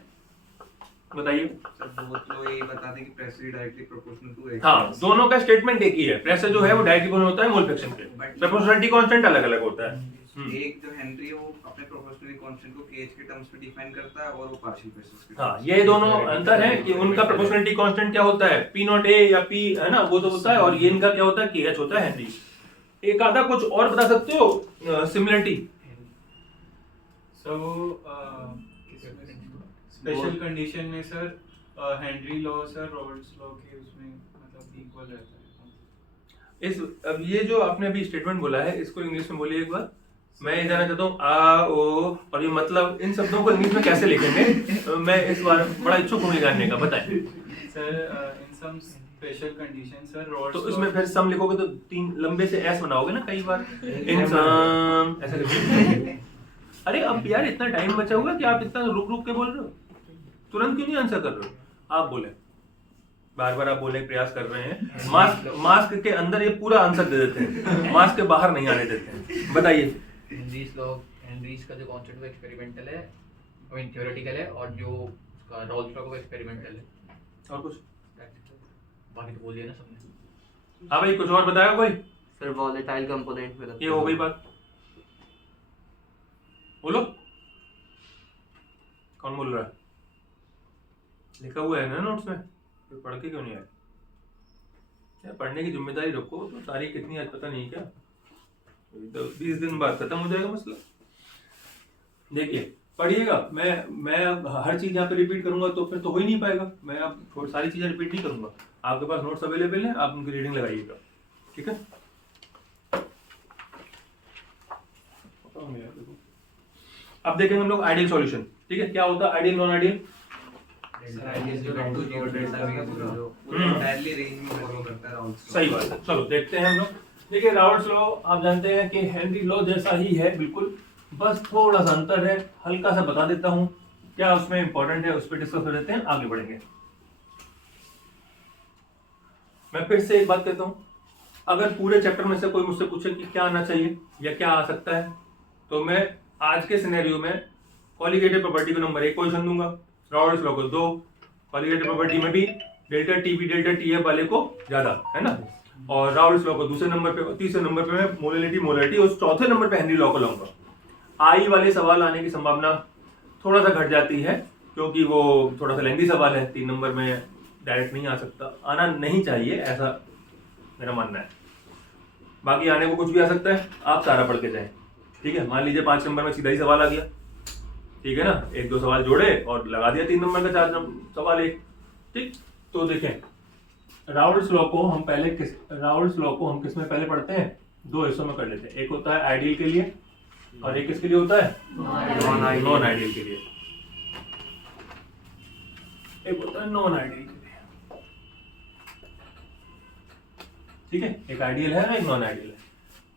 बताइए। सर बोथ लॉ ये बताते हैं कि pressure directly proportional to X. हाँ, दोनों का स्टेटमेंट एक ही है, प्रेशर जो है वो डायरेक्टली प्रोपोर्शनल होता है मोल फ्रैक्शन पे, प्रोपोर्शनलिटी कांस्टेंट अलग अलग होता है। एक जो हेनरी है वो अपने प्रोपोर्शनलिटी कांस्टेंट को केएच के टर्म्स में डिफाइन करता है और वो पार्शियल प्रेशर्स के। हाँ, ये दोनों अंतर है कि उनका प्रोपोर्शनलिटी कांस्टेंट क्या होता है, पी नॉट ए या पी, है ना, वो तो होता है, और ये इनका क्या होता है, केएच होता है हेनरी। एक आधा कुछ और बता सकते हो सिमिलरिटी? स्पेशल कंडीशन में sir Henry law sir Raoult's law के उसमें मतलब इक्वल रहता है। अब ये जो आपने अभी स्टेटमेंट बोला है इसको इंग्लिश में बोलिए एक बार। मैं ये जानना चाहता हूँ आ ओ और ये मतलब इन शब्दों को इंग्लिश में कैसे लिखेंगे, तो मैं इस बार बड़ा इच्छुक हूँ जानने का, बताएं। Sir in some special condition sir rules तो इसमें फिर सम लिखोगे तो 3 लंबे से एस बनाओगे ना कई बार, इन सम ऐसे लिखोगे। अरे अब यार इतना टाइम बचा हुआ कि आप इतना रुक रुक के बोल रहे हो, तुरंत क्यों नहीं आंसर कर रहे हो? आप बोले बार बार आप बोलने का प्रयास कर रहे हैं। मास्क के अंदर ये पूरा आंसर दे देते हैं, मास्क के बाहर नहीं आने देते हैं। बताइए। हेनरीज का जो कॉन्सेप्ट वो एक्सपेरिमेंटल है, आई मीन थ्योरेटिकल है, और जो उसका रॉल्स लॉ वो एक्सपेरिमेंटल है। और कुछ बाकी तो बोल दिया ना सबने। हाँ भाई, कुछ और बताया कोई? फिर वॉलेटाइल कंपोनेंट में ये हो गई बात। बोलो, कौन बोल रहा है? लिखा हुआ है ना नोट्स में, तो पढ़ के क्यों नहीं आए? क्या पढ़ने की जिम्मेदारी रखो। तो तारीख कितनी आज पता नहीं क्या, तो 20 दिन बाद खत्म हो जाएगा मसला। देखिए पढ़िएगा, मैं हर चीज यहाँ पे रिपीट करूंगा तो फिर तो हो ही नहीं पाएगा। मैं अब सारी चीजें रिपीट नहीं करूंगा। आपके पास नोट्स अवेलेबल हैं, आप उनकी रीडिंग लगाइएगा, ठीक है? अब देखेंगे हम लोग आइडियल सॉल्यूशन, ठीक है? क्या होता है आइडियल, नॉन आइडियल? सही बात है। चलो देखते हैं हम लोग। देखिए राउल्स लॉ आप जानते हैं कि हेनरी लॉ जैसा ही है बिल्कुल, बस थोड़ा सा अंतर है। हल्का सा बता देता हूं क्या उसमें इंपॉर्टेंट है, उस पर डिस्कस कर देते हैं, आगे बढ़ेंगे। मैं फिर से एक बात कहता हूं, अगर पूरे चैप्टर में से कोई मुझसे पूछे कि क्या आना चाहिए या क्या आ सकता है, तो मैं आज के सिनेरियो में कॉलिगेटिव प्रॉपर्टी को नंबर 1 पोजीशन दूंगा, राउल्स लॉ को 2, कॉलिगेटिव प्रॉपर्टी में भी delta T B delta T F वाले को ज्यादा, है ना? और राउल्स लॉ को दूसरे नंबर पे, तीसरे नंबर पे मैं मोलैरिटी, और चौथे नंबर पे हेनरी लॉ को लाऊंगा। आई वाले सवाल आने की संभावना थोड़ा सा घट जाती है, क्योंकि वो थोड़ा सा लेंथी सवाल है, 3 नंबर में डायरेक्ट नहीं आ सकता, आना नहीं चाहिए, ऐसा मेरा मानना है। बाकी आने को कुछ भी आ सकता है, आप सारा पढ़ के जाएं, ठीक है? मान लीजिए 5 नंबर में सीधा ही सवाल आ गया, ठीक है ना? 1-2 सवाल जोड़े और लगा दिया 3 नंबर का 4 सवाल 1, ठीक? तो देखें राउल्स लॉ को हम किस में पहले पढ़ते हैं? 2 हिस्सों में कर लेते हैं। एक होता है आइडियल के लिए और एक किसके लिए होता है? नॉन आइडियल के लिए। एक होता है नॉन आइडियल के लिए, ठीक है? एक आइडियल है ना, एक नॉन आइडियल है,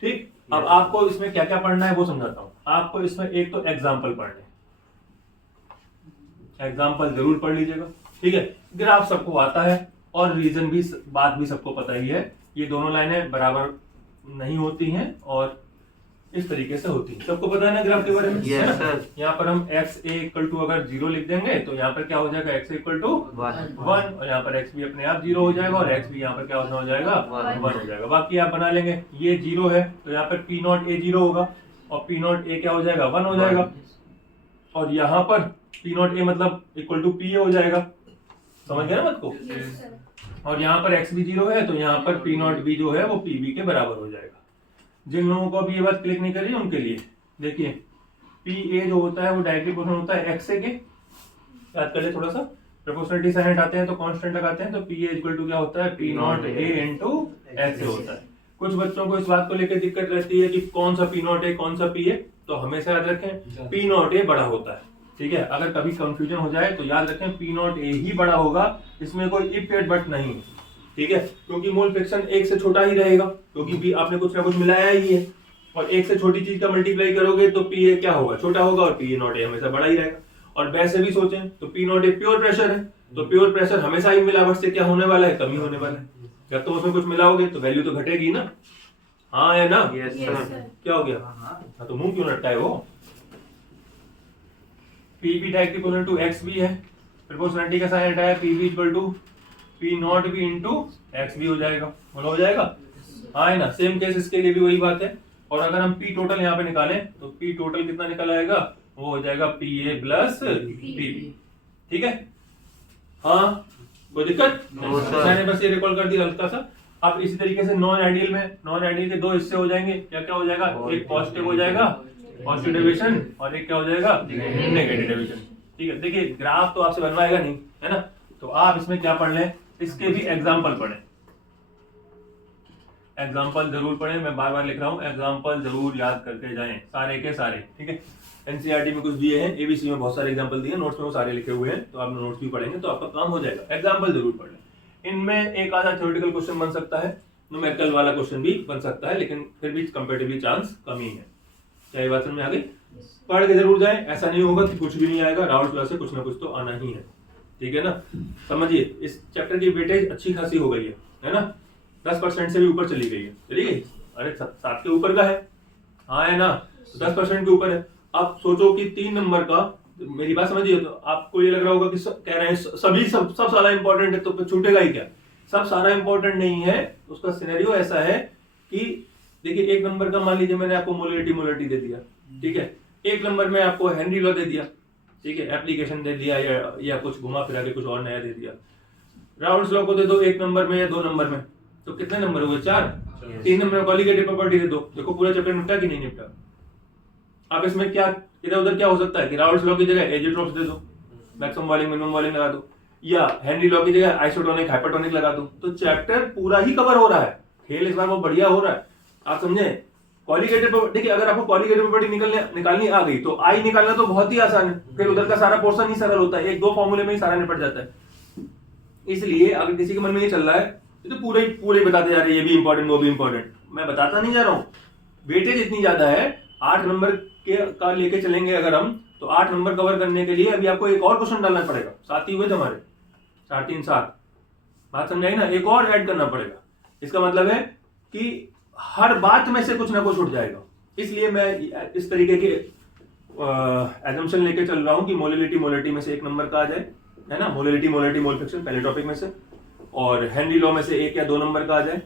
ठीक? अब आपको इसमें क्या क्या पढ़ना है वो समझाता हूं। आपको इसमें एक तो एग्जाम्पल पढ़ने, एग्जाम्पल जरूर पढ़ लीजिएगा, ठीक है? ग्राफ सबको आता है और रीजन भी, बात भी सबको पता ही है। ये दोनों लाइनें बराबर नहीं होती हैं और इस तरीके से होती है, सबको पता है ना ग्राफ के बारे में? yes, sir. यहाँ पर हम x a इक्वल टू अगर 0 लिख देंगे तो यहाँ पर क्या हो जाएगा? x इक्वल टू 1, और यहाँ पर x भी अपने आप 0 हो जाएगा, और x भी यहाँ पर क्या हो जाएगा? 1 हो जाएगा। बाकी आप बना लेंगे, ये 0 है तो यहाँ पर p नॉट a 0 होगा, और p नॉट a क्या हो जाएगा? 1 हो जाएगा, और यहाँ पर p नॉट a मतलब इक्वल टू p हो जाएगा। समझ गए ना बात को? और यहाँ पर x भी 0 है तो यहाँ पर p नॉट b जो है वो pb के बराबर हो जाएगा। जिन लोगों को अभी ये बात क्लिक नहीं करी उनके लिए देखिए, पी ए जो होता है वो डायरेक्टली प्रोपोर्शनल होता है एक्स ए के। याद कर ले थोड़ा सा, प्रोपोर्शनलिटी साइन हटाते हैं तो कांस्टेंट लगाते हैं, तो पी ए इक्वल टू क्या होता है? P naught A into X A होता है। कुछ बच्चों को इस बात को लेकर दिक्कत रहती है कि कौन सा पी नॉट ए कौन सा पी ए, तो हमेशा याद रखें पी नॉट ए बड़ा होता है, ठीक है? अगर कभी कंफ्यूजन हो जाए तो याद रखें पी नॉट ए ही बड़ा होगा, इसमें कोई इफ एट बट नहीं, ठीक है? क्योंकि मोल फ्रैक्शन 1 से छोटा ही रहेगा, क्योंकि भी आपने कुछ ना कुछ मिलाया ही है, और 1 से छोटी चीज का मल्टीप्लाई करोगे तो पी ए क्या होगा? छोटा होगा, और पी ए नॉट ए हमेशा बड़ा ही रहेगा। और वैसे भी सोचें तो P naught a pure pressure है, तो प्योर प्रेशर हमेशा ही मिलावट से क्या होने वाला है? कमी होने वाला है। जब तुम उसमें कुछ मिलाओगे तो वैल्यू तो घटेगी ना, हाँ है ना? yes, sir. क्या हो गया? हाँ तो मुंह क्यों लटकाए वो? P B directly equal to X भी है, प्रोपोर्शनलिटी का साइन हटाया, P B equal to P naught B into X भी हो जाएगा, बोलो हो जाएगा? हाँ है ना? सेम केस इसके लिए भी वही बात है। और अगर हम पी टोटल यहाँ पे निकालें तो पी टोटल कितना निकल आएगा? वो हो जाएगा P A plus P B, ठीक है? हाँ कोई दिक्कत? मैंने बस ये रिकॉल कर दिया हल्का सा। अब इसी तरीके से नॉन आइडियल में, नॉन आइडियल के 2 हिस्से हो जाएंगे, क्या क्या हो जाएगा? एक पॉजिटिव हो जाएगा, पॉजिटिव डेविएशन, और एक क्या हो जाएगा? नेगेटिव डेविएशन, ठीक है? देखिए ग्राफ तो आपसे बनवाएगा नहीं, है ना? तो आप इसमें क्या पढ़ लें, इसके भी एग्जाम्पल पढ़ें, एग्जाम्पल जरूर पढ़ें। मैं बार बार लिख रहा हूँ, एग्जाम्पल जरूर याद करके जाएं, सारे के सारे, ठीक है? एनसीईआरटी में कुछ दिए हैं, एबीसी में बहुत सारे एग्जाम्पल दिए हैं, नोट्स में वो सारे लिखे हुए हैं, तो आप नोट्स भी पढ़ेंगे तो आपका काम हो जाएगा। एग्जाम्पल जरूर पढ़ लें। इनमें एक आधा थ्योरेटिकल क्वेश्चन बन सकता है, न्यूमेरिकल वाला क्वेश्चन भी बन सकता है, लेकिन फिर भी कंपैरेटिवली चांस कम ही है। क्या ये बात समझ में आ गई? पढ़ के जरूर जाएं, ऐसा नहीं होगा कि कुछ भी नहीं आएगा, राउल्स लॉ से कुछ ना कुछ तो आना ही है, ठीक है ना। समझिए इस चैप्टर की वेटेज अच्छी खासी हो गई है ना, 10% से भी ऊपर चली गई है, चली गई, अरे 7 के ऊपर का है, हाँ है ना, 10% के ऊपर है। अब सोचो कि 3 नंबर का, मेरी बात समझिए, तो आपको ये लग रहा होगा कि कह रहे हैं सभी सब सारा इंपॉर्टेंट है तो फिर छूटेगा ही क्या, सब सारा इंपॉर्टेंट नहीं है। उसका सिनेरियो ऐसा है कि देखिए 1 नंबर का मान लीजिए मैंने आपको मोलरिटी दे दिया, ठीक है, 1 नंबर में आपको हेनरी लॉ दे दिया, ठीक है, एप्लीकेशन दे दिया या कुछ घुमा फिरा के कुछ और नया दे दिया। राउल्स लॉ को दे दो 1 नंबर में या 2 नंबर में, तो कितने नंबर हुए 4, 3 नंबर में कॉलिगेटिव प्रॉपर्टी दे दो, देखो पूरा चैप्टर निपटा कि नहीं निपटा। अब इसमें क्या इधर उधर क्या हो सकता है कि राउल्स लॉ की जगह एजियोट्रॉप्स दे दो, मैक्सिमम वॉल्यूम मिनिमम वॉल्यूम लगा दो, या हेनरी लॉ की जगह आइसोटोनिक हाइपरटोनिक लगा दो, तो चैप्टर पूरा ही कवर हो रहा है। खेल इस बार बहुत बढ़िया हो रहा है, आप समझे। कॉलिगेटिव देखिए, अगर आपको कॉलिगेटिव प्रॉपर्टी निकालनी आ गई तो आई निकालना तो बहुत ही आसान है, फिर उधर का सारा पोर्शन ही सरल होता है, 1-2 फॉर्मूले में ही सारा निपट जाता है। इसलिए अगर किसी के मन में ये चल रहा है तो पूरे बताते जा रहे हैं, ये भी इंपॉर्टेंट वो भी इंपॉर्टेंट, मैं बताता नहीं जा रहा हूँ। वेटेज इतनी ज्यादा है, 8 नंबर के का लेके चलेंगे अगर हम, तो 8 नंबर कवर करने के लिए अभी आपको एक और क्वेश्चन डालना पड़ेगा, 7 ही हुए थे हमारे, 4 3 7, बात समझाई ना, एक और ऐड करना पड़ेगा। इसका मतलब है कि हर बात में से कुछ ना कुछ उठ जाएगा, इसलिए मैं इस तरीके के एजम्पशन लेके चल रहा हूं कि मोलरिटी में से 1 नंबर का आ जाए, है ना, मोलरिटी मोल फ्रैक्शन पहले टॉपिक में से, और हेनरी लॉ में से 1 या 2 नंबर का आ जाए,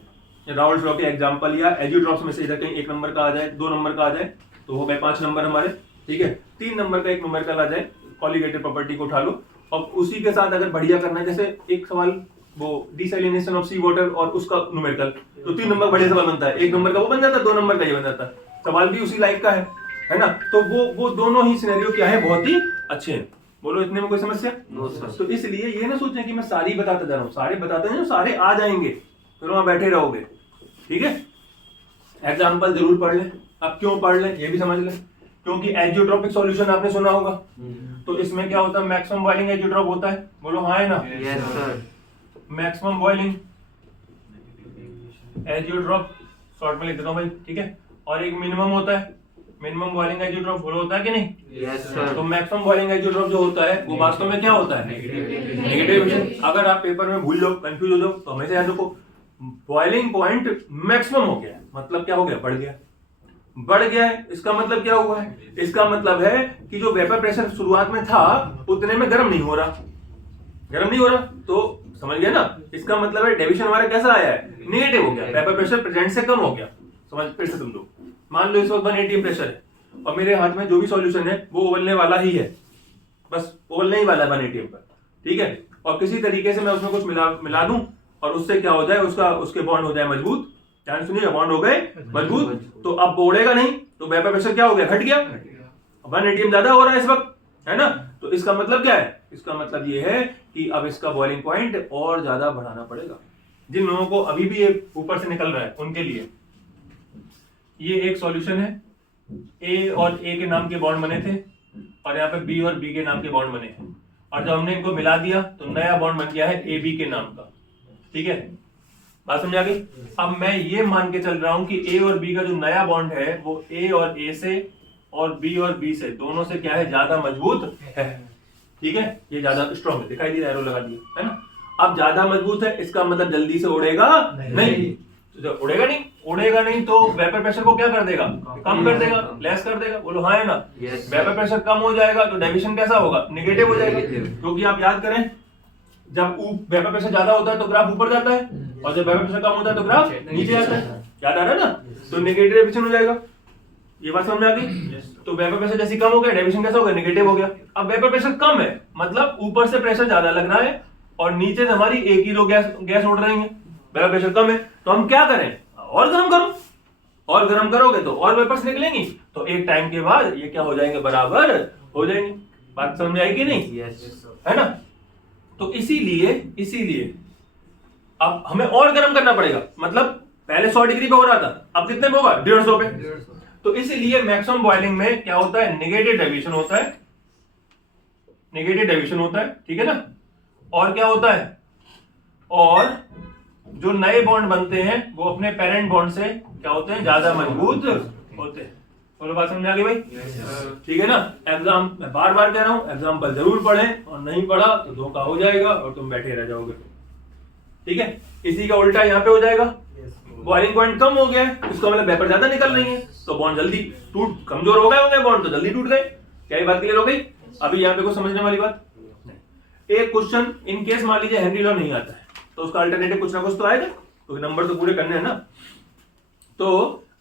राउल्स लॉ के एग्जांपल या एजियोट्रॉप्स में से इधर कहीं 1 नंबर का आ जाए, 2 नंबर का आ जाए, तो हो गए 5 नंबर हमारे, ठीक है। 3 नंबर का 1 नंबर का आ जाए, कॉलिगेटिव प्रॉपर्टी को उठा लो, और उसी के साथ अगर बढ़िया करना है, जैसे एक सवाल वो डिसैलिनेशन ऑफ सी वाटर और उसका न्यूमेरिकल, तो 3 नंबर बढ़िया सवाल बनता है, 1 नंबर का वो बन जाता है, 2 नंबर का ये बन जाता है, सवाल भी उसी लाइक का है ना। तो वो दोनों ही सिनेरियो क्या है, बहुत ही अच्छे हैं। बोलो इतने में कोई समस्या? तो इसलिए ये ना सोचें कि मैं सारी बताते जा रहा हूँ, सारे बताते हैं, सारे आ जाएंगे, फिर वहां बैठे रहोगे, ठीक है। एग्जाम्पल जरूर पढ़ लें। अब क्यों पढ़ लें ये भी समझ लें, क्योंकि एजियोट्रॉपिक सॉल्यूशन आपने सुना होगा, तो इसमें क्या होता है, मैक्सिमम बॉइलिंग एजियोट्रॉप होता है, बोलो हाँ है ना, yes sir. Maximum boiling azeotrope short में लिख देता हूं भाई, ठीक है, और एक मिनिमम होता है, मिनिमम बॉइलिंग एजियोट्रॉप होता है कि नहीं? Yes sir. तो मैक्सिमम बॉइलिंग एजियोट्रॉप जो होता है वो वास्तव में क्या होता है, नेगेटिव डिविजन। अगर आप पेपर में भूल जाओ, कंफ्यूज हो जाओ, तो हमेशा याद रखो बॉइलिंग पॉइंट मैक्सिमम हो गया, मतलब क्या हो गया, बढ़ गया है। इसका मतलब क्या हुआ है, इसका मतलब है कि जो वेपर प्रेशर शुरुआत में था उतने में गर्म नहीं हो रहा, तो समझ गया ना। इसका मतलब है डेविएशन हमारा कैसा आया है, नेगेटिव हो गया, वेपर प्रेशर प्रेजेंट से कम हो गया। समझ फिर से तुम लोग, मान लो इस वक्त 180 प्रेशर है और मेरे हाथ में जो भी सॉल्यूशन है वो उबलने वाला ही है, बस उबलने ही वाला है 180 पर, ठीक है। और किसी तरीके से मैं उसमें कुछ मिला दूं और उससे क्या हो जाए, उसके बॉन्ड हो जाए मजबूत, ध्यान सुनिए, बॉन्ड हो गए मजबूत, तो अब उड़ेगा नहीं, तो वेपर प्रेशर क्या हो गया, घट गया, 180 ज्यादा हो रहा है इस वक्त, है ना। तो इसका मतलब क्या है, इसका मतलब ये है कि अब इसका बॉइलिंग पॉइंट और ज्यादा बढ़ाना पड़ेगा। जिन लोगों को अभी भी ये ऊपर से निकल रहा है उनके लिए ये एक सॉल्यूशन है, ए और ए के नाम के बॉन्ड बने थे और यहाँ पे बी और बी के नाम के बॉन्ड बने हैं, और जब हमने इनको मिला दिया तो नया बॉन्ड बन गया है ए बी के नाम का, ठीक है, बात समझ आ गई। अब मैं ये मान के चल रहा हूं कि ए और बी का जो नया बॉन्ड है वो ए और ए से और बी से दोनों से क्या है, ज्यादा मजबूत है, ठीक है, ये ज्यादा स्ट्रॉन्ग है, दिखाई दिया, एरो लगा दिया, है ना। अब ज्यादा मजबूत है, इसका मतलब जल्दी से उड़ेगा नहीं, तो उड़ेगा नहीं तो वेपर प्रेशर को क्या कर देगा, कम कर देगा, लेस कर देगा, बोलो हाँ है ना। वेपर प्रेशर कम हो जाएगा तो डेविएशन कैसा होगा, नेगेटिव हो जाएगा, क्योंकि आप याद करें जब वेपर प्रेशर ज्यादा होता है तो ग्राफ ऊपर जाता है और जब वेपर प्रेशर कम होता है तो ग्राफ नीचे आता है, याद आ रहा है ना, तो नेगेटिव डेविएशन हो जाएगा, ये बात समझ में आ गई। तो वेपर प्रेशर जैसे कम हो गया, डेविएशन कैसा हो गया, नेगेटिव हो गया। अब वेपर प्रेशर कम है मतलब ऊपर से प्रेशर ज्यादा लग रहा है और नीचे से हमारी 1 किलो गैस उड़ रही है, वेपर प्रेशर कम है, तो हम क्या करें, और गर्म करो, और गर्म करोगे तो और वेपर्स निकलेंगी, तो एक टाइम के बाद ये क्या हो जाएंगे, बराबर हो जाएंगे। बात समझ में आई कि नहीं, है ना। तो इसीलिए अब हमें और गर्म करना पड़ेगा, मतलब पहले 100 डिग्री पे हो रहा था, अब कितने पे होगा, 150 पे। तो इसीलिए मैक्सिमम बॉइलिंग में क्या होता है, नेगेटिव डेविएशन होता है, ठीक है ना। और क्या होता है, और जो नए बॉन्ड बनते हैं वो अपने पेरेंट बॉन्ड से क्या होते हैं, ज्यादा मजबूत होते हैं। बोलो बात समझ में आ गई भाई? Yes, sir. ठीक है ना। एग्जाम मैं बार बार कह रहा हूँ, एग्जाम्पल जरूर पढ़ें, और नहीं पढ़ा तो धोखा हो जाएगा और तुम बैठे रह जाओगे। ठीक है, इसी का उल्टा यहाँ पे हो जाएगा, बॉइलिंग पॉइंट कम हो गया है, इसका मतलब वेपर ज्यादा निकल रही है, तो बॉन्ड जल्दी कमजोर हो गए होंगे, बॉन्ड तो जल्दी टूट गए। क्या ये बात क्लियर हो गई? अभी यहाँ पे कुछ समझने वाली बात नहीं। एक क्वेश्चन इन केस मान लीजिए हेनरी लॉ नहीं आता है, तो उसका अल्टरनेटिव कुछ ना कुछ तो आएगा, क्योंकि नंबर तो पूरे करने हैं ना। तो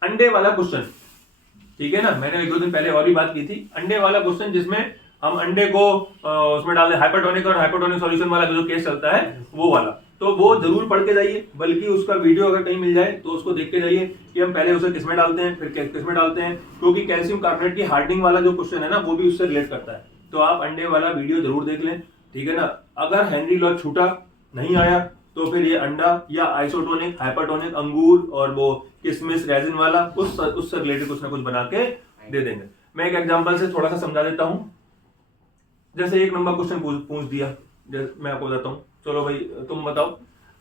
अंडे वाला क्वेश्चन, ठीक है ना, मैंने 1-2 दिन पहले और भी बात की थी, अंडे वाला क्वेश्चन जिसमें हम अंडे को उसमें डाल दें, हाइपरटोनिक और हाइपोटोनिक सॉल्यूशन वाला जो केस चलता है वो वाला, तो वो जरूर पढ़ के जाइए, बल्कि उसका वीडियो अगर कहीं मिल जाए तो उसको देख के जाइए कि हम पहले उसे किसमें डालते हैं फिर किसमें डालते हैं, क्योंकि कैल्शियम कार्बोनेट की हार्डनिंग वाला जो क्वेश्चन है ना वो भी उससे रिलेट करता है। तो आप अंडे वाला वीडियो जरूर देख लें, ठीक है ना। अगर हेनरी लॉ छूटा नहीं आया तो फिर ये अंडा या आइसोटोनिक, हाइपरटोनिक, अंगूर और वो किशमिश रेजिन वाला उससे रिलेटेड कुछ ना कुछ बना के दे देंगे। मैं एक एग्जांपल से थोड़ा सा समझा देता हूं। जैसे 1 नंबर क्वेश्चन पूछ दिया, मैं आपको बताता हूँ, चलो भाई तुम बताओ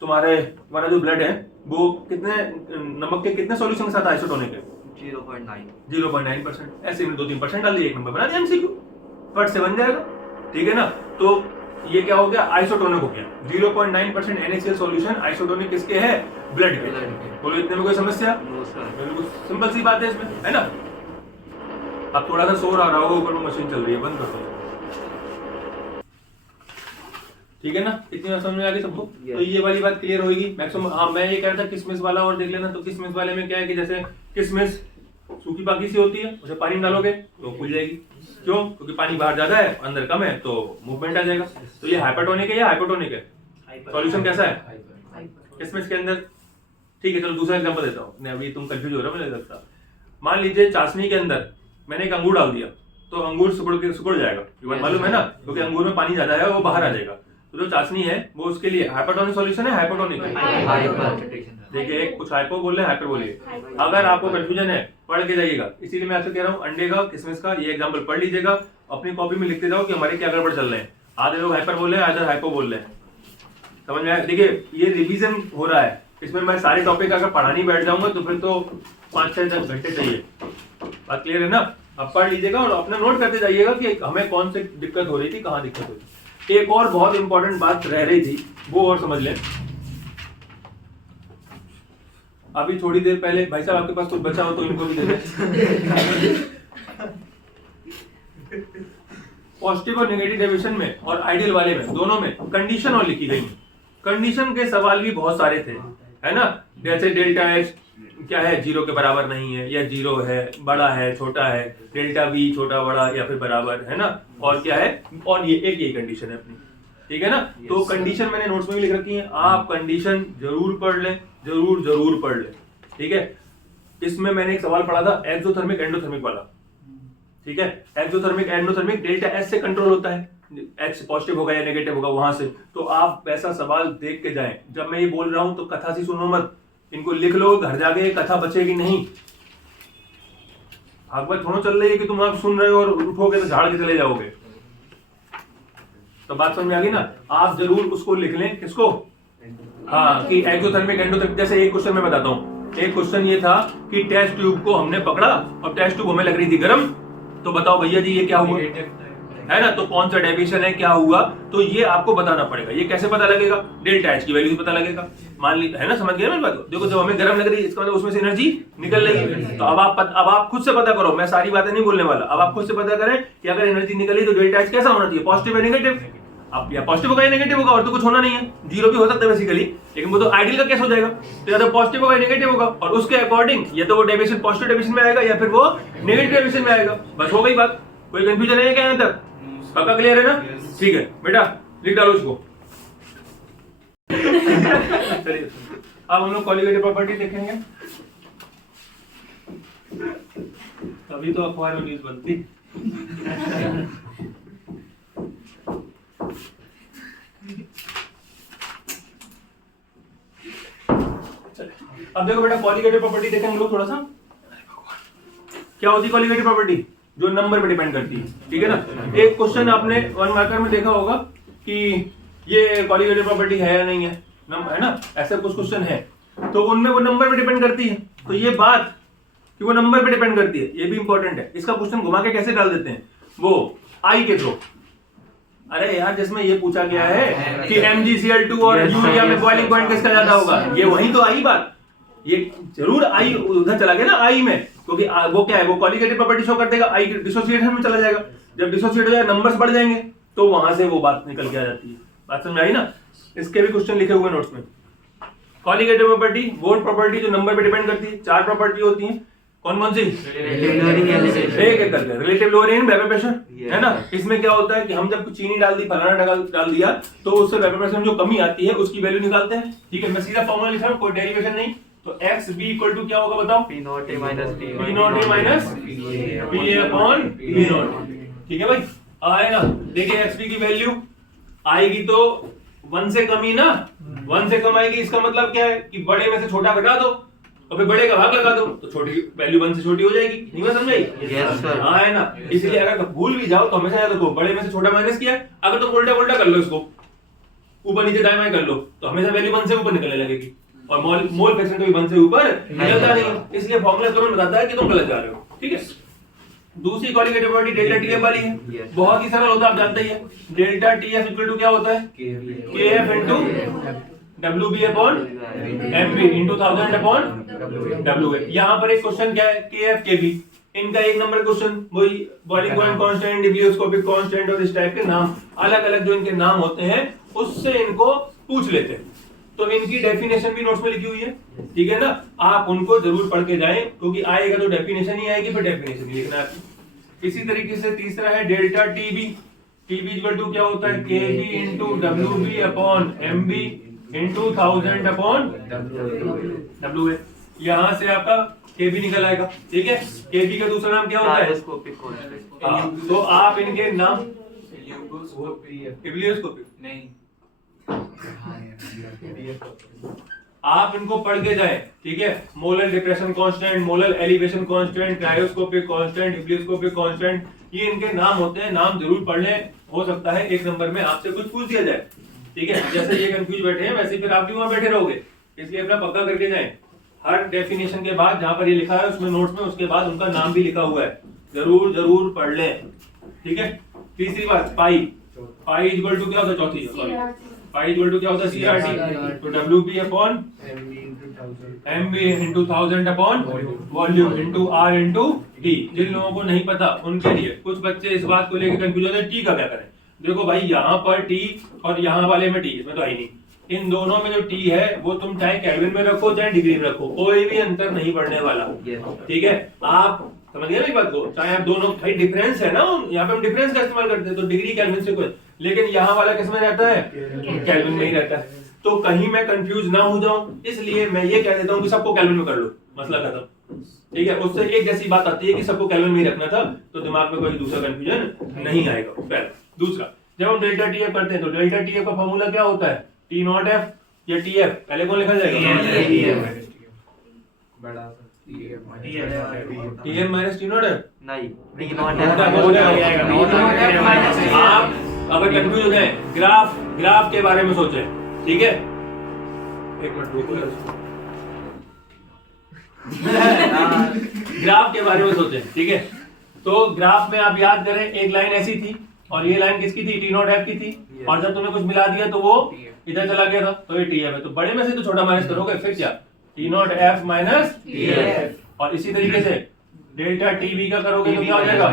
तुम्हारा जो ब्लड है वो कितने नमक के कितने सॉल्यूशन के साथ आइसोटोनिक है? 0.9%। ऐसे में 2-3% डाल दिए, 1 नंबर बना दिया एमसीक्यू, फट से बन जाएगा। ठीक है ना। तो ये क्या हो गया? आइसोटोनिक हो गया। 0.9% NaCl सॉल्यूशन आइसोटोनिक किसके है? ब्लड के। बोलो इतने में कोई समस्या? बिल्कुल सिंपल सी बात है इसमें, है ना। अब थोड़ा सा शोर आ रहा होगा, ऊपर में मशीन चल रही है, बंद कर दो। ठीक है ना, इतनी बात समझ में आ गई सबको? तो ये वाली बात क्लियर होगी मैक्सिमम। हाँ, मैं ये कह रहा था किशमिश वाला और देख लेना। तो किशमिश वाले में क्या है कि जैसे किशमिश सूखी पाकी सी होती है, उसे पानी में डालोगे तो खुल जाएगी। क्यों? क्योंकि पानी बाहर ज्यादा है, अंदर कम है, तो मूवमेंट आ जाएगा। तो ये हाइपरटोनिक है या हाइपोटोनिक है? सॉल्यूशन कैसा है किशमिश के अंदर? ठीक है, चलो दूसरा एग्जांपल देता हूँ। अभी तुम कंफ्यूज हो रहे हो, मुझे लगता। मान लीजिए चाशनी के अंदर मैंने एक अंगूर डाल दिया, तो अंगूर सिकुड़ जाएगा, मालूम है ना, क्योंकि अंगूर में पानी ज्यादा है, वो बाहर आ जाएगा। तो जो चाशनी है वो उसके लिए हाइपरटोनिक सॉल्यूशन है, हाइपोटोनिक है? देखिए, एक कुछ हाइपो बोल रहे हैं, हाइपर बोलिए। अगर आपको कंफ्यूजन है पढ़ के जाइएगा। इसीलिए मैं आपसे कह रहा हूँ अंडे का, किशमिश का ये एग्जांपल पढ़ लीजिएगा, अपनी कॉपी में लिखते जाओ कि हमारे क्या गड़बड़ चल रहे हैं। आधे लोग हाइपर बोल रहे हैं, आधे हाइपो बोल रहे हैं। समझ में आया? देखिए, ये रिवीजन हो रहा है, इसमें मैं सारे टॉपिक अगर पढ़ानी बैठ जाऊंगा तो फिर तो 5-6 घंटे चाहिए। बात क्लियर है ना? आप पढ़ लीजिएगा और अपना नोट करते जाइएगा कि हमें कौन सी दिक्कत हो रही थी, कहाँ दिक्कत हो रही थी। एक और बहुत इंपॉर्टेंट बात रह रही थी, वो और समझ लें। अभी थोड़ी देर पहले भाई साहब आपके पास कुछ बचा हो तो इनको भी दे दें। पॉजिटिव और नेगेटिव डेविएशन में और आइडियल वाले में, दोनों में कंडीशन और लिखी गई। कंडीशन के सवाल भी बहुत सारे थे, है ना। जैसे डेल्टा एच क्या है? 0 के बराबर नहीं है, या 0 है, बड़ा है, छोटा है, डेल्टा वी छोटा बड़ा या फिर बराबर, है ना। और क्या है? और ये एक यही कंडीशन है अपनी, ठीक है ना। तो कंडीशन मैंने नोट्स में भी लिख रखी है, आप कंडीशन जरूर पढ़ लें, जरूर पढ़ लें, ठीक है। इसमें मैंने एक सवाल पढ़ा था एक्सोथर्मिक एंडोथर्मिक वाला, ठीक है। एक्सोथर्मिक एंडोथर्मिक डेल्टा एच से कंट्रोल होता है, एच पॉजिटिव होगा या नेगेटिव होगा वहां से। तो आप वैसा सवाल देख के जाएं। जब मैं ये बोल रहा हूं तो कथा सी सुनो मत, इनको लिख लो, घर जाके कथा बचेगी नहीं। भागवत थोड़ा चल रही है कि तुम आप सुन रहे हो और उठोगे तो झाड़ के चले जाओगे। तो बात समझ में आ गई ना? आप जरूर उसको लिख लें। किसको? हाँ, कि एक्सोथर्मिक एंडोथर्मिक। जैसे एक क्वेश्चन मैं बताता हूँ। एक क्वेश्चन ये था कि टेस्ट ट्यूब को हमने पकड़ा और टेस्ट ट्यूब हमें लग रही थी गर्म, तो बताओ भैया जी ये क्या हुआ, है ना। तो कौन सा डेविएशन है, क्या हुआ, तो ये आपको बताना पड़ेगा। ये कैसे पता लगेगा? डेल्टा एच की वैल्यू से पता लगेगा। मान ली, है ना, समझ गए मेरी बात? देखो, जब हमें गर्म लग रही है इसका मतलब उसमें से एनर्जी निकल रही है। तो अब आप खुद से पता करो, मैं सारी बातें नहीं बोलने वाला। अब आप खुद से पता करें कि अगर एनर्जी निकली तो डेल्टा एच कैसा होना चाहिए, पॉजिटिव या नेगेटिव। अब या पॉजिटिव होगा या नेगेटिव होगा, और तो कुछ होना नहीं है। 0 भी हो सकता है बेसिकली, लेकिन वो तो आइडियल का केस हो जाएगा। तो या तो पॉजिटिव होगा या नेगेटिव होगा, और उसके अकॉर्डिंग या तो वो डेविएशन पॉजिटिव डेविएशन में आएगा या फिर वो नेगेटिव डेविएशन में आएगा। बस हो गई बात। कोई कंफ्यूजन है क्या यहाँ तक? पक्का क्लियर है ना? ठीक है बेटा, लिख डालो उसको। चलिए, अब हम लोग कॉलिगेटिव प्रॉपर्टी देखेंगे। तभी तो अखबार में न्यूज बनती। अब देखो बेटा, कॉलिगेटिव प्रॉपर्टी देखेंगे हम लोग थोड़ा सा। क्या होती है कॉलिगेटिव प्रॉपर्टी? जो नंबर पे डिपेंड करती है, ठीक है ना। एक क्वेश्चन आपने 1 मार्कर में देखा होगा कि ये कॉलिगेटिव प्रॉपर्टी है या नहीं है, है ना। ऐसे कुछ क्वेश्चन है, तो उनमें वो नंबर पे डिपेंड करती है। तो ये बात कि वो नंबर पे डिपेंड करती है, ये भी इंपॉर्टेंट है। इसका क्वेश्चन घुमा के कैसे डाल देते हैं वो आई के थ्रू। अरे यार जिसमें ये पूछा गया है कि MgCl2 और यूरिया में बॉइलिंग पॉइंट किसका ज्यादा होगा, ये वही तो आई बात, ये जरूर आई उधर चला गया ना आई में, क्योंकि वो क्या है, वो कॉलिगेटिव प्रॉपर्टी शो कर देगा, आई डिसोसिएशन में चला जाएगा, जब डिसोसिएट हो जाएगा नंबर्स बढ़ जाएंगे तो वहां से वो बात निकल के आ जाती है। बात समझ आई ना? इसके भी क्वेश्चन लिखे हुए नोट्स में। कॉलिगेटिव प्रॉपर्टी वो प्रॉपर्टी जो नंबर पे डिपेंड करती है, 4 प्रॉपर्टी होती है, कौन कौन सी? एक एक करके रिलेटिव लोअरिंग वेपर प्रेशर है ना। इसमें क्या होता है कि हम जब चीनी डाल दी, फलाना डाल दिया, तो उससे वेपर प्रेशर में जो कमी आती है उसकी वैल्यू निकालते हैं। ठीक है, मैं सीधा फॉर्मूला लिख रहा हूं, कोई डेरिवेशन नहीं। तो XB इक्वल टू क्या होगा बताओ? P0A minus T P0A minus PA upon P0। ठीक है भाई, आए ना। देखिए XB की वैल्यू आएगी तो 1 से कम ही ना, 1 से कम आएगी। इसका मतलब क्या है कि बड़े में से छोटा घटा दो और फिर बड़े का भाग लगा दो, तो छोटी वैल्यू 1 से छोटी हो जाएगी। नहीं बात समझ आई? Yes, sir. हाँ है ना। इसलिए अगर भूल भी जाओ तो हमेशा याद रखो, बड़े में से छोटा माइनस किया है, अगर तो उल्टा उल्टा कर लो, इसको ऊपर नीचे दाएं बाएं कर लो, तो हमेशा वैल्यू 1 से ऊपर निकलने लगेगी, और मोल फ्रैक्शन कभी 1 से ऊपर निकलता नहीं। इसलिए फॉर्मूला तुरंत बताता है कि तुम गलत जा रहे हो। ठीक है, दूसरी कॉलिगेटिव प्रॉपर्टी डेल्टा टीएफ वाली है। Yes. बहुत ही सरल होता है, आप जानते ही है। डेल्टा टीएफ इक्वल टू क्या होता है? KF into WB upon MV into 1000 upon WA. यहाँ पर एक क्वेश्चन क्या है, केएफ केवी, इनका एक नंबर क्वेश्चन, वही बॉइलिंग पॉइंट कांस्टेंट, डिब्लियोस्कोपिक कांस्टेंट और इस टाइप के नाम, अलग अलग जो इनके नाम होते हैं उससे इनको पूछ लेते हैं। तो इनकी डेफिनेशन भी नोट्स में लिखी हुई है। ठीक है ना, आप उनको जरूर पढ़ के जाएं, क्योंकि आएगा तो डेफिनेशन ही आएगी, फिर डेफिनेशन ही लिखना है। इसी तरीके से तीसरा है delta TB. TB equal to क्या होता है? KB into WB upon MB into 1000 upon WA. यहां से आपका केबी निकल आएगा। ठीक है, केबी का दूसरा नाम क्या होता है? Cryoscopic constant. तो आप इनके नाम इब्लियोस्कोपिक नहीं, आप इनको पढ़ के जाएं। ठीक है, molar depression constant, molar elevation constant, cryoscopic constant, ebullioscopic constant, ये इनके नाम होते हैं, नाम जरूर पढ़ लें। हो सकता है एक नंबर में आपसे कुछ पूछ दिया जाए। ठीक है, जैसे ये कंफ्यूज बैठे हैं वैसे फिर आप भी वहां बैठे रहोगे, इसलिए अपना पक्का करके जाएं। हर डेफिनेशन के बाद जहां पर ये लिखा है उसमें नोट्स में उसके बाद उनका नाम भी लिखा हुआ है, जरूर जरूर पढ़ लें। ठीक है, तीसरी बात पाई। पाई इक्वल टू क्या होता है? चौथी, सॉरी, पाई इक्वल टू क्या होता है? CRT। तो WB upon MB into 1000 upon volume into R into T। जिन लोगों को नहीं पता उनके लिए, कुछ बच्चे इस बात को लेकर कंफ्यूज होते हैं T का क्या करें। देखो भाई, यहाँ पर T और यहाँ वाले में T, इसमें तो आई नहीं। इन दोनों में जो T है वो तुम चाहे केल्विन में रखो चाहे डिग्री में रखो, कोई भी अंतर नहीं पड़ने वाला। ठीक है, आप समझ गए ना बात को? चाहे आप दोनों, भाई डिफरेंस है ना, यहाँ पे हम डिफरेंस का इस्तेमाल करते हैं, तो डिग्री केल्विन से कोई, लेकिन यहाँ वाला किस में रहता है? केल्विन में ही रहता है। तो कहीं मैं कंफ्यूज ना हो जाऊं, इसलिए मैं ये कह देता हूं कि सबको केल्विन में कर लो, मसला खत्म। ठीक है, उससे एक जैसी बात आती है कि सबको केल्विन में ही रखना था, तो दिमाग में कोई दूसरा कंफ्यूजन नहीं आएगा। पहला। दूसरा, जब हम डेल्टा टीएफ करते हैं तो डेल्टा टीएफ का फॉर्मूला क्या होता है? टी नॉट एफ या टीएफ? पहले कौन लिखा जाएगा? TF minus T not F. नहीं, आप अगर कंफ्यूज हो जाए, ग्राफ के बारे में सोचें। ठीक है, एक मिनट रुको, ग्राफ के बारे में सोचें। ठीक है, तो ग्राफ में आप याद करें, एक लाइन ऐसी थी और ये लाइन किसकी थी? टी नॉट एफ की थी। और जब तुमने कुछ मिला दिया तो वो इधर चला गया था, तो ये टी एफ है। तो बड़े में से तो छोटा माइनस करोगे, फिर क्या? T not F minus T F. और इसी तरीके से डेल्टा टीवी का करोगे तो क्या हो जाएगा?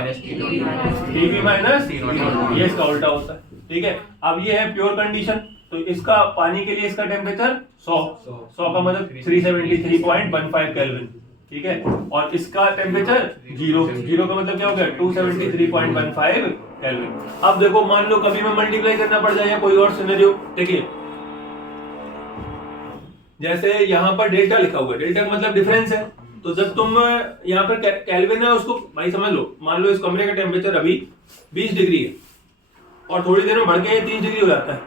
टीवी माइनस, ये इसका उल्टा होता है। ठीक है, अब ये है प्योर कंडीशन, तो इसका पानी के लिए इसका टेम्परेचर 100 का मतलब 373.15 केल्विन। ठीक है, और इसका टेम्परेचर 0 का मतलब क्या हो गया? 273.15 केल्विन। अब देखो, मान लो कभी मैं मल्टीप्लाई करना पड़ जाए या कोई और सिनेरियो। देखिए, जैसे यहाँ पर डेल्टा लिखा हुआ है, डेल्टा का मतलब डिफरेंस है। तो जब तुम यहाँ पर केल्विन है, उसको भाई समझ लो, मान लो इस कमरे का टेम्परेचर अभी 20 डिग्री है और थोड़ी देर में बढ़ के 30 डिग्री हो जाता है,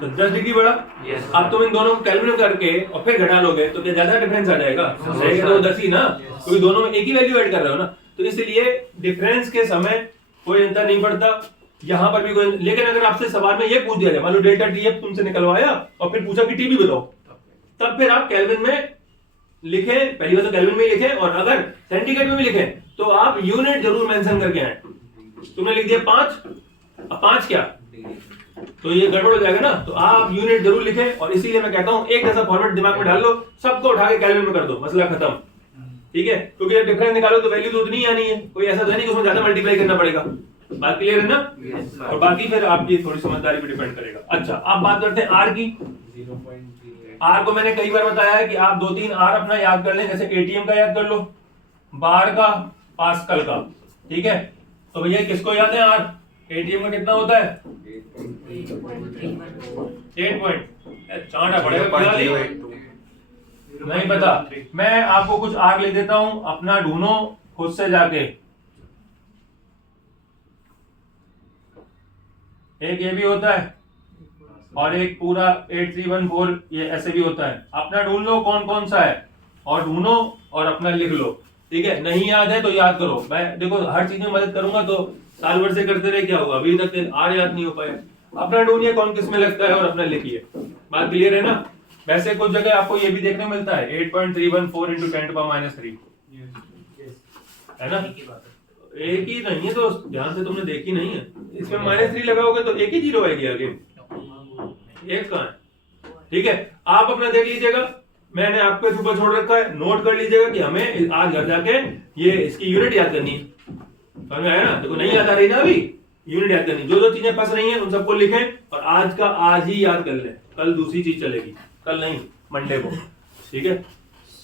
तो 10 डिग्री बढ़ा। अब तुम इन दोनों को कैलकुलेट में करके और फिर घटा लोगे तो क्या ज्यादा डिफरेंस आ जाएगा? रहेगा तो 10 ही ना, क्योंकि दोनों में एक ही वैल्यू ऐड कर रहे हो ना। तो इसलिए डिफरेंस के समय कोई अंतर नहीं पड़ता, यहाँ पर भी कोई। लेकिन अगर आपसे सवाल में ये पूछ दिया जाए, मान लो डेल्टा टीएफ तुमसे निकलवाया और फिर पूछा कि टीबी बताओ, तब फिर आप केल्विन में लिखे, पहली बात तो केल्विन में ही लिखे, और अगर सेंटीग्रेड में भी लिखे तो आप यूनिट जरूर मेंशन करके आए। तुमने लिख दिया 5, अब 5 क्या, तो ये गड़बड़ हो जाएगा ना, तो आप यूनिट जरूर लिखें। और इसीलिए मैं कहता हूं एक ऐसा फॉर्मेट दिमाग में डाल लो, सबको उठा के केल्विन में कर दो, मसला खत्म। ठीक है, क्योंकि जब डिफरेंस निकालो तो वैल्यू तो उतनी ही आनी है, कोई ऐसा तो नहीं कि उसमें ज्यादा मल्टीप्लाई करना पड़ेगा। बात क्लियर है ना? और बाकी फिर आपकी थोड़ी समझदारी पे डिपेंड करेगा। अच्छा, अब बात करते हैं आर की। आर को मैंने कई बार बताया है कि आप 2-3 आर अपना याद कर लें, जैसे एटीएम का याद कर लो, बार का, पास्कल का। ठीक है, तो भैया किसको याद है आर? एटीएम का कितना होता है? 8 पॉइंट, चांटा पड़ेगा नहीं पता। मैं आपको कुछ आर लिख देता हूं, अपना ढूंढो खुद से जाके। एक ये भी होता है और एक पूरा 8314 ये ऐसे भी होता है। अपना ढूंढ लो कौन कौन सा है और ढूंढो और अपना लिख लो। ठीक है, नहीं याद है तो याद करो। मैं देखो हर चीज में मदद करूंगा, तो साल भर से करते रहे क्या होगा, अभी तक आर याद नहीं हो पाया। अपना ढूंढिए कौन किस में लगता है और अपना लिखिए। बात क्लियर है ना? वैसे कुछ जगह आपको ये भी देखने को मिलता है 8.314 into 10⁻³ है ना? एक ही नहीं है तो ध्यान से तुमने देखी नहीं है। इसमें -3 लगाओगे तो एक ही जीरो आएगी आगे, एक कहां है? ठीक है, आप अपना देख लीजिएगा, मैंने आपको ऊपर छोड़ रखा है, नोट कर लीजिएगा कि हमें आज घर जाके ये इसकी यूनिट याद करनी है। समझ में आया ना? देखो नहीं याद आ रही ना अभी, यूनिट याद करनी। जो जो चीजें फंस रही हैं उन सबको लिखें और आज का आज ही याद कर लें, कल दूसरी चीज चलेगी, कल नहीं, मंडे को। ठीक है,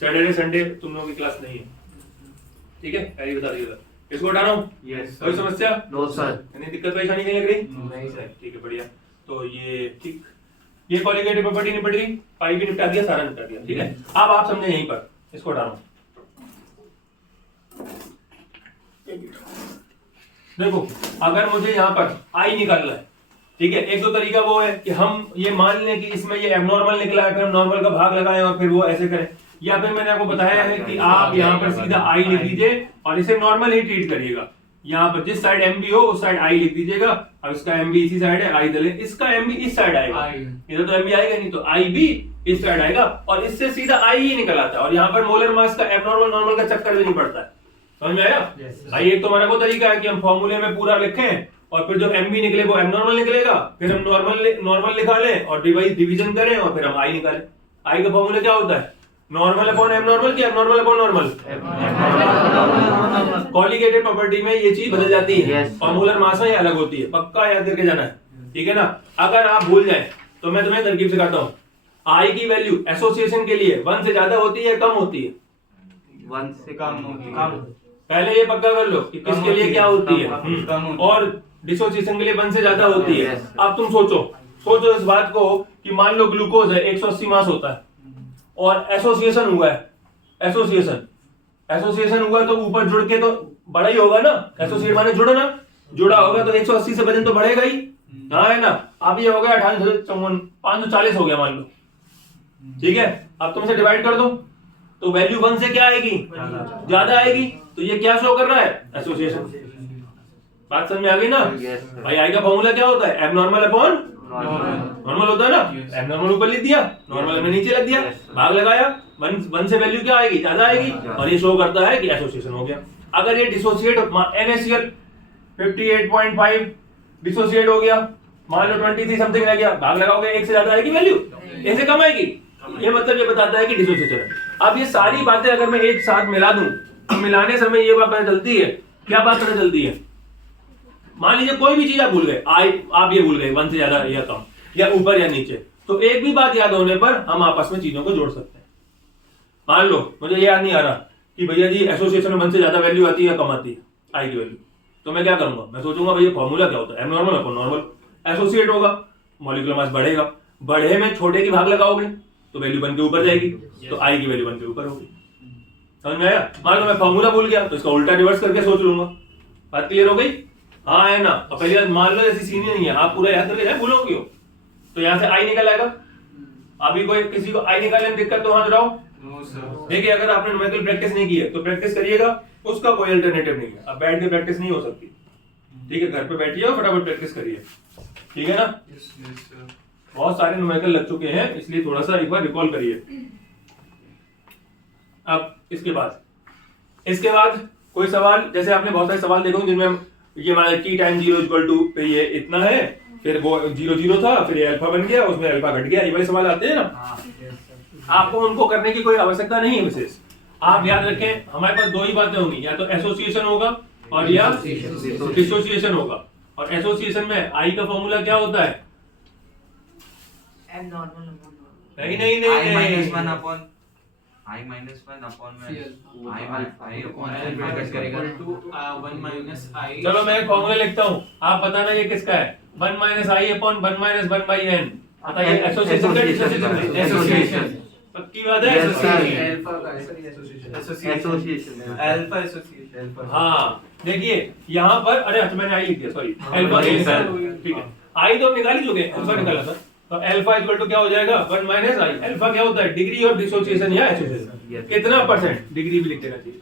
सैटरडे संडे तुम लोगों की क्लास नहीं है। ठीक है, पहले बता दीजिएगा। इसको हटा रहा हूँ, कोई समस्या? No sir. नहीं, दिक्कत परेशानी नहीं लग रही? नहीं सर। ठीक है, बढ़िया। तो ये ठीक, ये कॉलिगेटिव प्रॉपर्टी निपट गई, पाई भी निपटा दिया, सारा निपटा दिया। ठीक है, अब आप समझे यहीं पर, इसको हटा रहा हूँ। देखो अगर मुझे यहाँ पर आई निकालना है, ठीक है, एक दो तरीका वो है कि हम ये मान लें कि इसमें ये एबनॉर्मल निकला है, फिर हम नॉर्मल का भाग लगाएं और फिर वो ऐसे करें, या फिर मैंने आपको बताया है कि आप यहाँ पर सीधा आई लिख दीजिए और इसे नॉर्मल ही ट्रीट करिएगा। यहाँ पर जिस साइड एम बी हो उस साइड आई लिख दीजिएगा। अब इसका एम बी इसी साइड है, आई दले, इसका एम बी इस साइड आएगा, इधर तो एम बी आएगा नहीं, तो आई भी इस साइड आएगा और इससे सीधा आई ही निकल आता है। और यहाँ पर मोलर मास का एबनॉर्मल नॉर्मल का चक्कर भी नहीं पड़ता है। समझ में आया? भाई एक तो हमारा वो तरीका है कि हम फॉर्मूले में पूरा लिखें और फिर जो एमबी निकले वो एबनॉर्मल निकलेगा, फिर हम नॉर्मल निकालें और डिवीजन करें और फिर हम आई निकालें। आई का फॉर्मूला क्या होता है? नॉर्मल अपॉन एबनॉर्मल की एबनॉर्मल अपॉन नॉर्मल। कॉलिगेटेड प्रॉपर्टी में ये चीज बदल जाती है और मोलर मास में ये अलग होती है, पक्का याद करके जाना है। ठीक है ना? अगर आप भूल जाए तो मैं तुम्हें तरकीब सिखाता हूँ। आई की वैल्यू एसोसिएशन के लिए 1 से ज्यादा होती है, कम होती है? 1 से कम होती है। पहले ये पक्का कर लो कि किसके लिए क्या होती है, और डिसोसिएशन के लिए 1 से ज्यादा होती है। अब तुम सोचो इस बात को कि मान लो ग्लूकोज है, 180 मास होता है और एसोसिएशन हुआ है। एसोसिएशन हुआ तो ऊपर जुड़ के तो बड़ा ही होगा ना, एसोसिएट माने जुड़ना, जुड़ा होगा तो 180 से वजन तो बढ़ेगा ही। हाँ है ना? अब ये हो गया 540 हो गया मान लो। ठीक है, अब तुम इसे डिवाइड कर दो तो वैल्यू 1 से क्या आएगी? ज्यादा आएगी। तो ये क्या शो कर रहा है? एसोसिएशन। बात समझ में आ गई ना? भाई आई का फॉर्मूला क्या होता है? एबनॉर्मल अपॉन नॉर्मल होता है ना? एबनॉर्मल ऊपर लिख दिया, नॉर्मल हमने नीचे लग दिया, भाग लगाया, 1 से वैल्यू क्या आएगी? ज्यादा आएगी और ये शो करता है कि एसोसिएशन हो गया। अगर ये डिसोसिएट NaCl 58.5 डिसोसिएट हो गया, मान लो 23 समथिंग रह गया, भाग लगाओगे 1 से ज्यादा आएगी वैल्यू, 1 से कम आएगी, ये मतलब ये बताता है कि डिसोसिएशन है। अब ये सारी बातें अगर मैं एक साथ मिला दूं तो मिलाने समय ये बात पता चलती है। क्या बात पता चलती है? मान लीजिए कोई भी चीज आप भूल गए, आप ये भूल गए 1 से ज्यादा या कम या ऊपर या नीचे, तो एक भी बात याद होने पर हम आपस में चीजों को जोड़ सकते हैं। मान लो मुझे याद नहीं आ रहा कि भैया जी एसोसिएशन में 1 से ज्यादा वैल्यू आती है या कम आती है आई की वैल्यू, तो मैं क्या करूंगा? मैं सोचूंगा भैया फॉर्मूला क्या होता है? Abnormal upon normal. एसोसिएट होगा, मॉलिक्यूलर मास बढ़ेगा, बढ़े में छोटे की भाग लगाओगे तो वैल्यू 1 के ऊपर जाएगी, तो आई की वैल्यू 1 के ऊपर होगी। समझ में आया? मान लो मैं फॉर्मूला भूल गया तो इसका उल्टा रिवर्स करके सोच लूंगा। बात क्लियर हो गई? हाँ है ना? और पहली बात मान लो जैसी सीनियर नहीं है, आप पूरा याद करके जाए, भूलोगे तो यहाँ से आई निकल आएगा। अभी कोई किसी को आई निकालने में दिक्कत तो हाथ उठाओ। देखिए अगर आपने न्यूमेरिकल प्रैक्टिस नहीं की है तो प्रैक्टिस करिएगा, उसका कोई अल्टरनेटिव नहीं है। अब बैठ के प्रैक्टिस नहीं हो सकती, ठीक है? घर पे बैठिए और फटाफट प्रैक्टिस करिए, ठीक है ना? बहुत सारे न्यूमेरिकल लग चुके हैं, इसलिए थोड़ा सा एक बार रिकॉल करिए। अब इसके बाद कोई सवाल, जैसे आपने बहुत सारे सवाल देखे होंगे जिनमें ये मान की टाइम 0 इक्वल टू पे ये इतना है, फिर वो 0 था, फिर ये अल्फा बन गया, उसमें अल्फा घट गया, ये वाले सवाल आते हैं ना। आपको उनको करने की कोई आवश्यकता नहीं है विशेष। आप याद रखें हमारे पास दो ही बातें होंगी, या तो एसोसिएशन होगा और या डिसोसिएशन होगा। और एसोसिएशन में आई का फॉर्मूला क्या होता है? एम नॉर्मल नंबर नहीं I minus 1 upon I minus 1 upon I upon L करेगा टू 1 माइनस आई। चलो मैं एक फॉर्मूला लिखता हूँ, आप बताना ये किसका है। 1 minus I upon 1 minus 1 by N. बताइए एसोसिएशन का डिसोसिएशन? एसोसिएशन। पक्की बात है। Association alpha association. हाँ देखिए यहाँ पर, अरे अच्छा मैंने आई लिख दिया, सॉरी अल्फा। ठीक है, आई तो हम निकाल ही चुके हैं, अल्फा निकाला था। तो अल्फा इक्वल टू क्या हो जाएगा? 1 माइनस आई। अल्फा क्या होता है? डिग्री ऑफ डिसोसिएशन या एसोसिएशन। कितना परसेंट? डिग्री भी लिख देना चाहिए।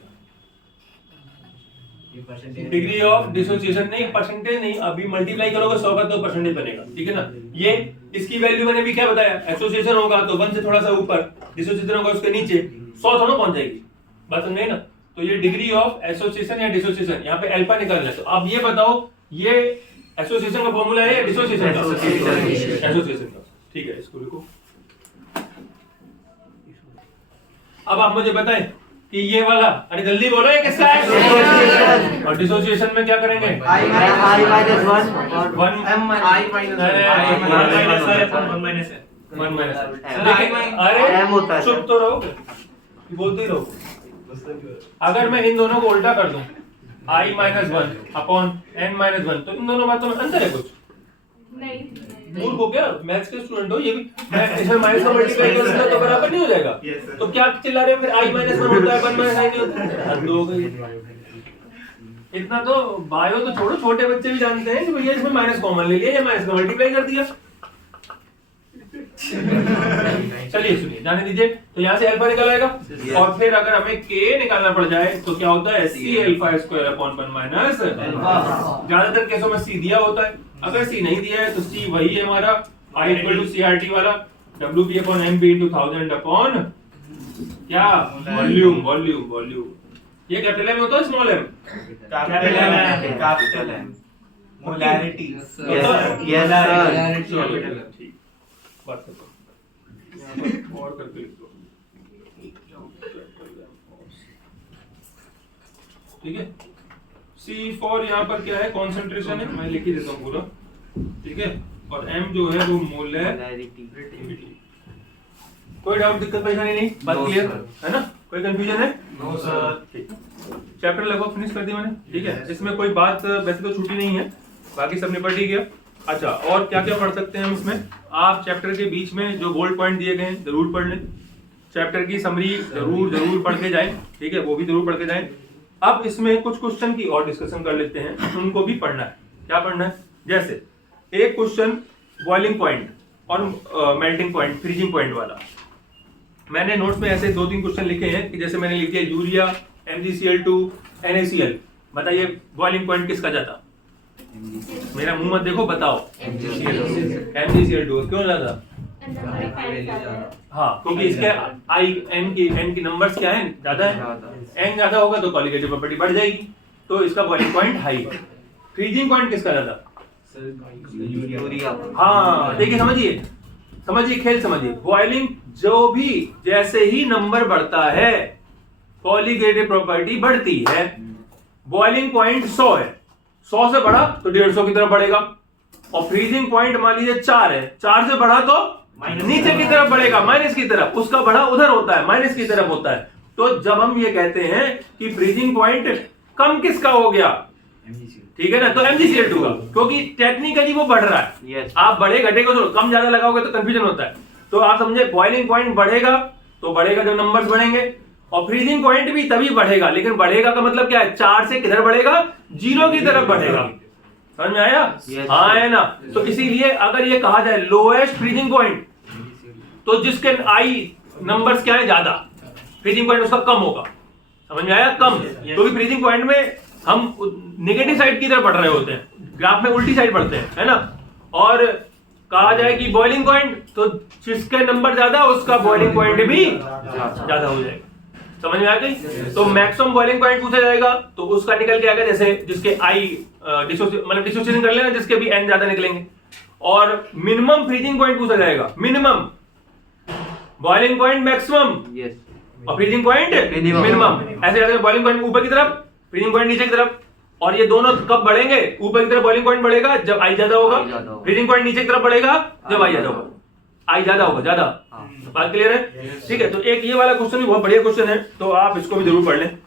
डिग्री ऑफ डिसोसिएशन नहीं, परसेंटेज नहीं। अभी मल्टीप्लाई करोगे 100 का तो परसेंटेज बनेगा, ठीक है ना। ये इसकी वैल्यू मैंने भी क्या बताया, एसोसिएशन होगा तो 1 से थोड़ा सा ऊपर, डिसोसिएशन होगा उसके नीचे, 100 थोड़ा पहुंच जाएगी। बात समझे ना। तो ये डिग्री ऑफ एसोसिएशन या डिसोसिएशन, यहाँ पे अल्फा निकालना है। तो अब ये बताओ, ये एसोसिएशन का फॉर्मूला है या डिसोसिएशन का? एसोसिएशन का। ठीक है, इसको लिखो। अब आप मुझे बताएं कि ये वाला, अरे जल्दी बोलो, ये किसका है? और डिसोसिएशन में क्या करेंगे? I minus 1 और 1 अरे M होता है। चुप तो रहो, बोलते ही रहो। अगर मैं इन दोनों को उल्टा कर दूं, I minus 1 upon N minus 1, तो इन दोनों बातों में अंतर है कुछ? मूर्ख हो क्या? मैथ्स के स्टूडेंट हो, ये भी इसमें माइनस का मल्टीप्लाई करोगे तो बराबर नहीं हो जाएगा। तो क्या चिल्ला रहे हो फिर? I माइनस 1 होता है, 1 माइनस I नहीं होता। हद हो गई। इतना तो बायो तो छोड़ो, छोटे बच्चे भी जानते हैं कि भैया इसमें माइनस कॉमन ले लिया या माइनस का मल्टीप्लाई कर दिया। चलिए सुनिए, जाने दीजिए। तो यहाँ से अल्फा निकल आएगा, और फिर अगर हमें के निकालना पड़ जाए तो क्या होता है? C alpha square upon 1 minus. ज्यादातर केसों में सी दिया होता है, अगर सी नहीं दिया है तो सी वही है हमारा आई इक्वल टू सीआरटी वाला, W P upon M P into 1000 upon क्या? वॉल्यूम। ये कैपिटल एम होता है small M? Capital M. Molarity. ठीक, बात खत्म। यहाँ पर और करके लिख दो। ठीक है, C4 यहाँ पर क्या है? कॉन्सेंट्रेशन है, मैं लिख ही देता हूँ पूरा, ठीक है। और M जो है वो मोलैरिटी। कोई डाउट, दिक्कत परेशानी नहीं? बात क्लियर है ना? कोई कंफ्यूजन है? No sir. ठीक, चैप्टर लगभग फिनिश कर दिया मैंने, ठीक है। इसमें कोई बात वैसे तो छूटी नहीं है, बाकी सब निपट ही गया। अच्छा, और क्या क्या पढ़ सकते हैं हम इसमें? आप चैप्टर के बीच में जो बोल्ड पॉइंट दिए गए हैं जरूर पढ़ लें, चैप्टर की समरी जरूर पढ़ के जाएं, ठीक है, वो भी जरूर पढ़ के जाएं। अब इसमें कुछ क्वेश्चन की और डिस्कशन कर लेते हैं, उनको भी पढ़ना है। क्या पढ़ना है? जैसे एक क्वेश्चन बॉइलिंग पॉइंट और मेल्टिंग पॉइंट, फ्रीजिंग पॉइंट वाला। मैंने नोट्स में ऐसे 2-3 क्वेश्चन लिखे हैं कि जैसे मैंने लिख दिया यूरिया, MgCl2, NaCl। बताइए बॉइलिंग पॉइंट किसका जाता? मेरा मुंह मत देखो, बताओ। MgCl2 क्यों जाता? हाँ, क्योंकि इसके एन की नंबर्स क्या है? ज्यादा है। एन ज्यादा होगा तो कॉलिगेटिव प्रॉपर्टी बढ़ जाएगी, तो इसका बॉइलिंग पॉइंट हाई है। फ्रीजिंग पॉइंट किसका ज्यादा? यूरिया। हाँ देखिए, समझिए खेल समझिए। बॉइलिंग जो भी जैसे ही नंबर बढ़ता है कॉलिगेटिव प्रॉपर्टी बढ़ती है। बॉइलिंग पॉइंट 100 है, 100 से बढ़ा तो 150 की तरफ बढ़ेगा। और फ्रीजिंग पॉइंट मान लीजिए 4 है, 4 से बढ़ा तो नीचे की तरफ बढ़ेगा, माइनस की तरफ। उसका बढ़ा उधर होता है, माइनस की तरफ होता है। तो जब हम ये कहते हैं कि फ्रीजिंग पॉइंट कम किसका हो गया, ठीक है ना, तो MgCl2 का, क्योंकि टेक्निकली वो बढ़ रहा है। Yes. आप बढ़े घटे को तो कम ज्यादा लगाओगे तो कंफ्यूजन होता है। तो आप समझे, बॉइलिंग पॉइंट बढ़ेगा तो बढ़ेगा जब नंबर्स बढ़ेंगे, और फ्रीजिंग पॉइंट भी तभी बढ़ेगा। लेकिन बढ़ेगा का मतलब क्या है? 4 से किधर बढ़ेगा? 0 की तरफ बढ़ेगा। समझ में आया? Yes. हाँ है ना। तो इसीलिए अगर ये कहा जाए लोएस्ट फ्रीजिंग पॉइंट, तो जिसके आई नंबर्स क्या है? ज्यादा, फ्रीजिंग पॉइंट उसका कम होगा। समझ में आया? कम, क्योंकि फ्रीजिंग पॉइंट में हम नेगेटिव साइड की तरफ बढ़ रहे होते हैं, ग्राफ में उल्टी साइड बढ़ते हैं, है ना। और कहा जाए कि बॉइलिंग पॉइंट, तो जिसके नंबर ज्यादा उसका बॉइलिंग पॉइंट भी ज्यादा हो जाएगा। समझ में आ गई? तो मैक्सिमम बॉइलिंग पॉइंट पूछा जाएगा तो उसका निकल के आएगा, जैसे जिसके आई मतलब डिसोसिएशन कर लेना, जिसके भी एन ज्यादा निकलेंगे। और मिनिमम फ्रीजिंग पॉइंट पूछा जाएगा, minimum boiling point maximum Yes. और फ्रीजिंग पॉइंट Minimum. मिनिमम। ऐसे ऐसे बॉइलिंग पॉइंट ऊपर की तरफ, फ्रीजिंग पॉइंट नीचे की तरफ। और ये दोनों कब बढ़ेंगे? ऊपर की तरफ बॉइलिंग पॉइंट बढ़ेगा जब आई ज्यादा होगा, I ज्यादा होगा। फ्रीजिंग पॉइंट नीचे की तरफ बढ़ेगा जब आई ज्यादा होगा, आई ज्यादा होगा, ज्यादा। हाँ। बात क्लियर है? ठीक है, तो एक ये वाला क्वेश्चन भी बहुत बढ़िया क्वेश्चन है, तो आप इसको भी जरूर पढ़ लें।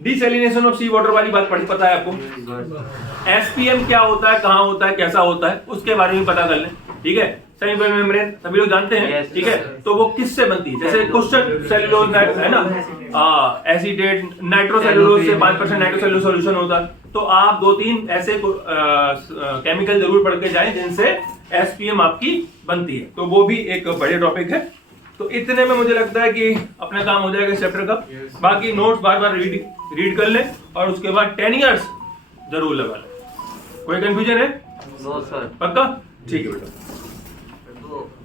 डिसैलिनेशन ऑफ सी वाटर वाली बात पता है आपको? एसपीएम क्या होता है, कहाँ होता है, कैसा होता है, उसके बारे में पता कर लें। ठीक है, सेमीफाइनल मेम्ब्रेन सभी लोग जानते हैं। Yes, ठीक है, तो वो किससे बनती है? जैसे क्वेश्चन सेलुलोज है ना, एसीटेट नाइट्रोसेलुलोज से 5% नाइट्रोसेलुलोज सॉल्यूशन होता है। तो आप 2-3 ऐसे केमिकल जरूर पढ़ के जाएं जिनसे एसपीएम आपकी बनती है, तो वो भी एक बड़े टॉपिक है। तो इतने में मुझे लगता है कि अपना काम हो जाएगा इस चैप्टर का। बाकी नोट्स बार बार रीड कर लें और उसके बाद 10 इयर्स जरूर लगा लें। कोई कंफ्यूजन है? No, sir. पक्का? ठीक है बेटा।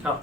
हाँ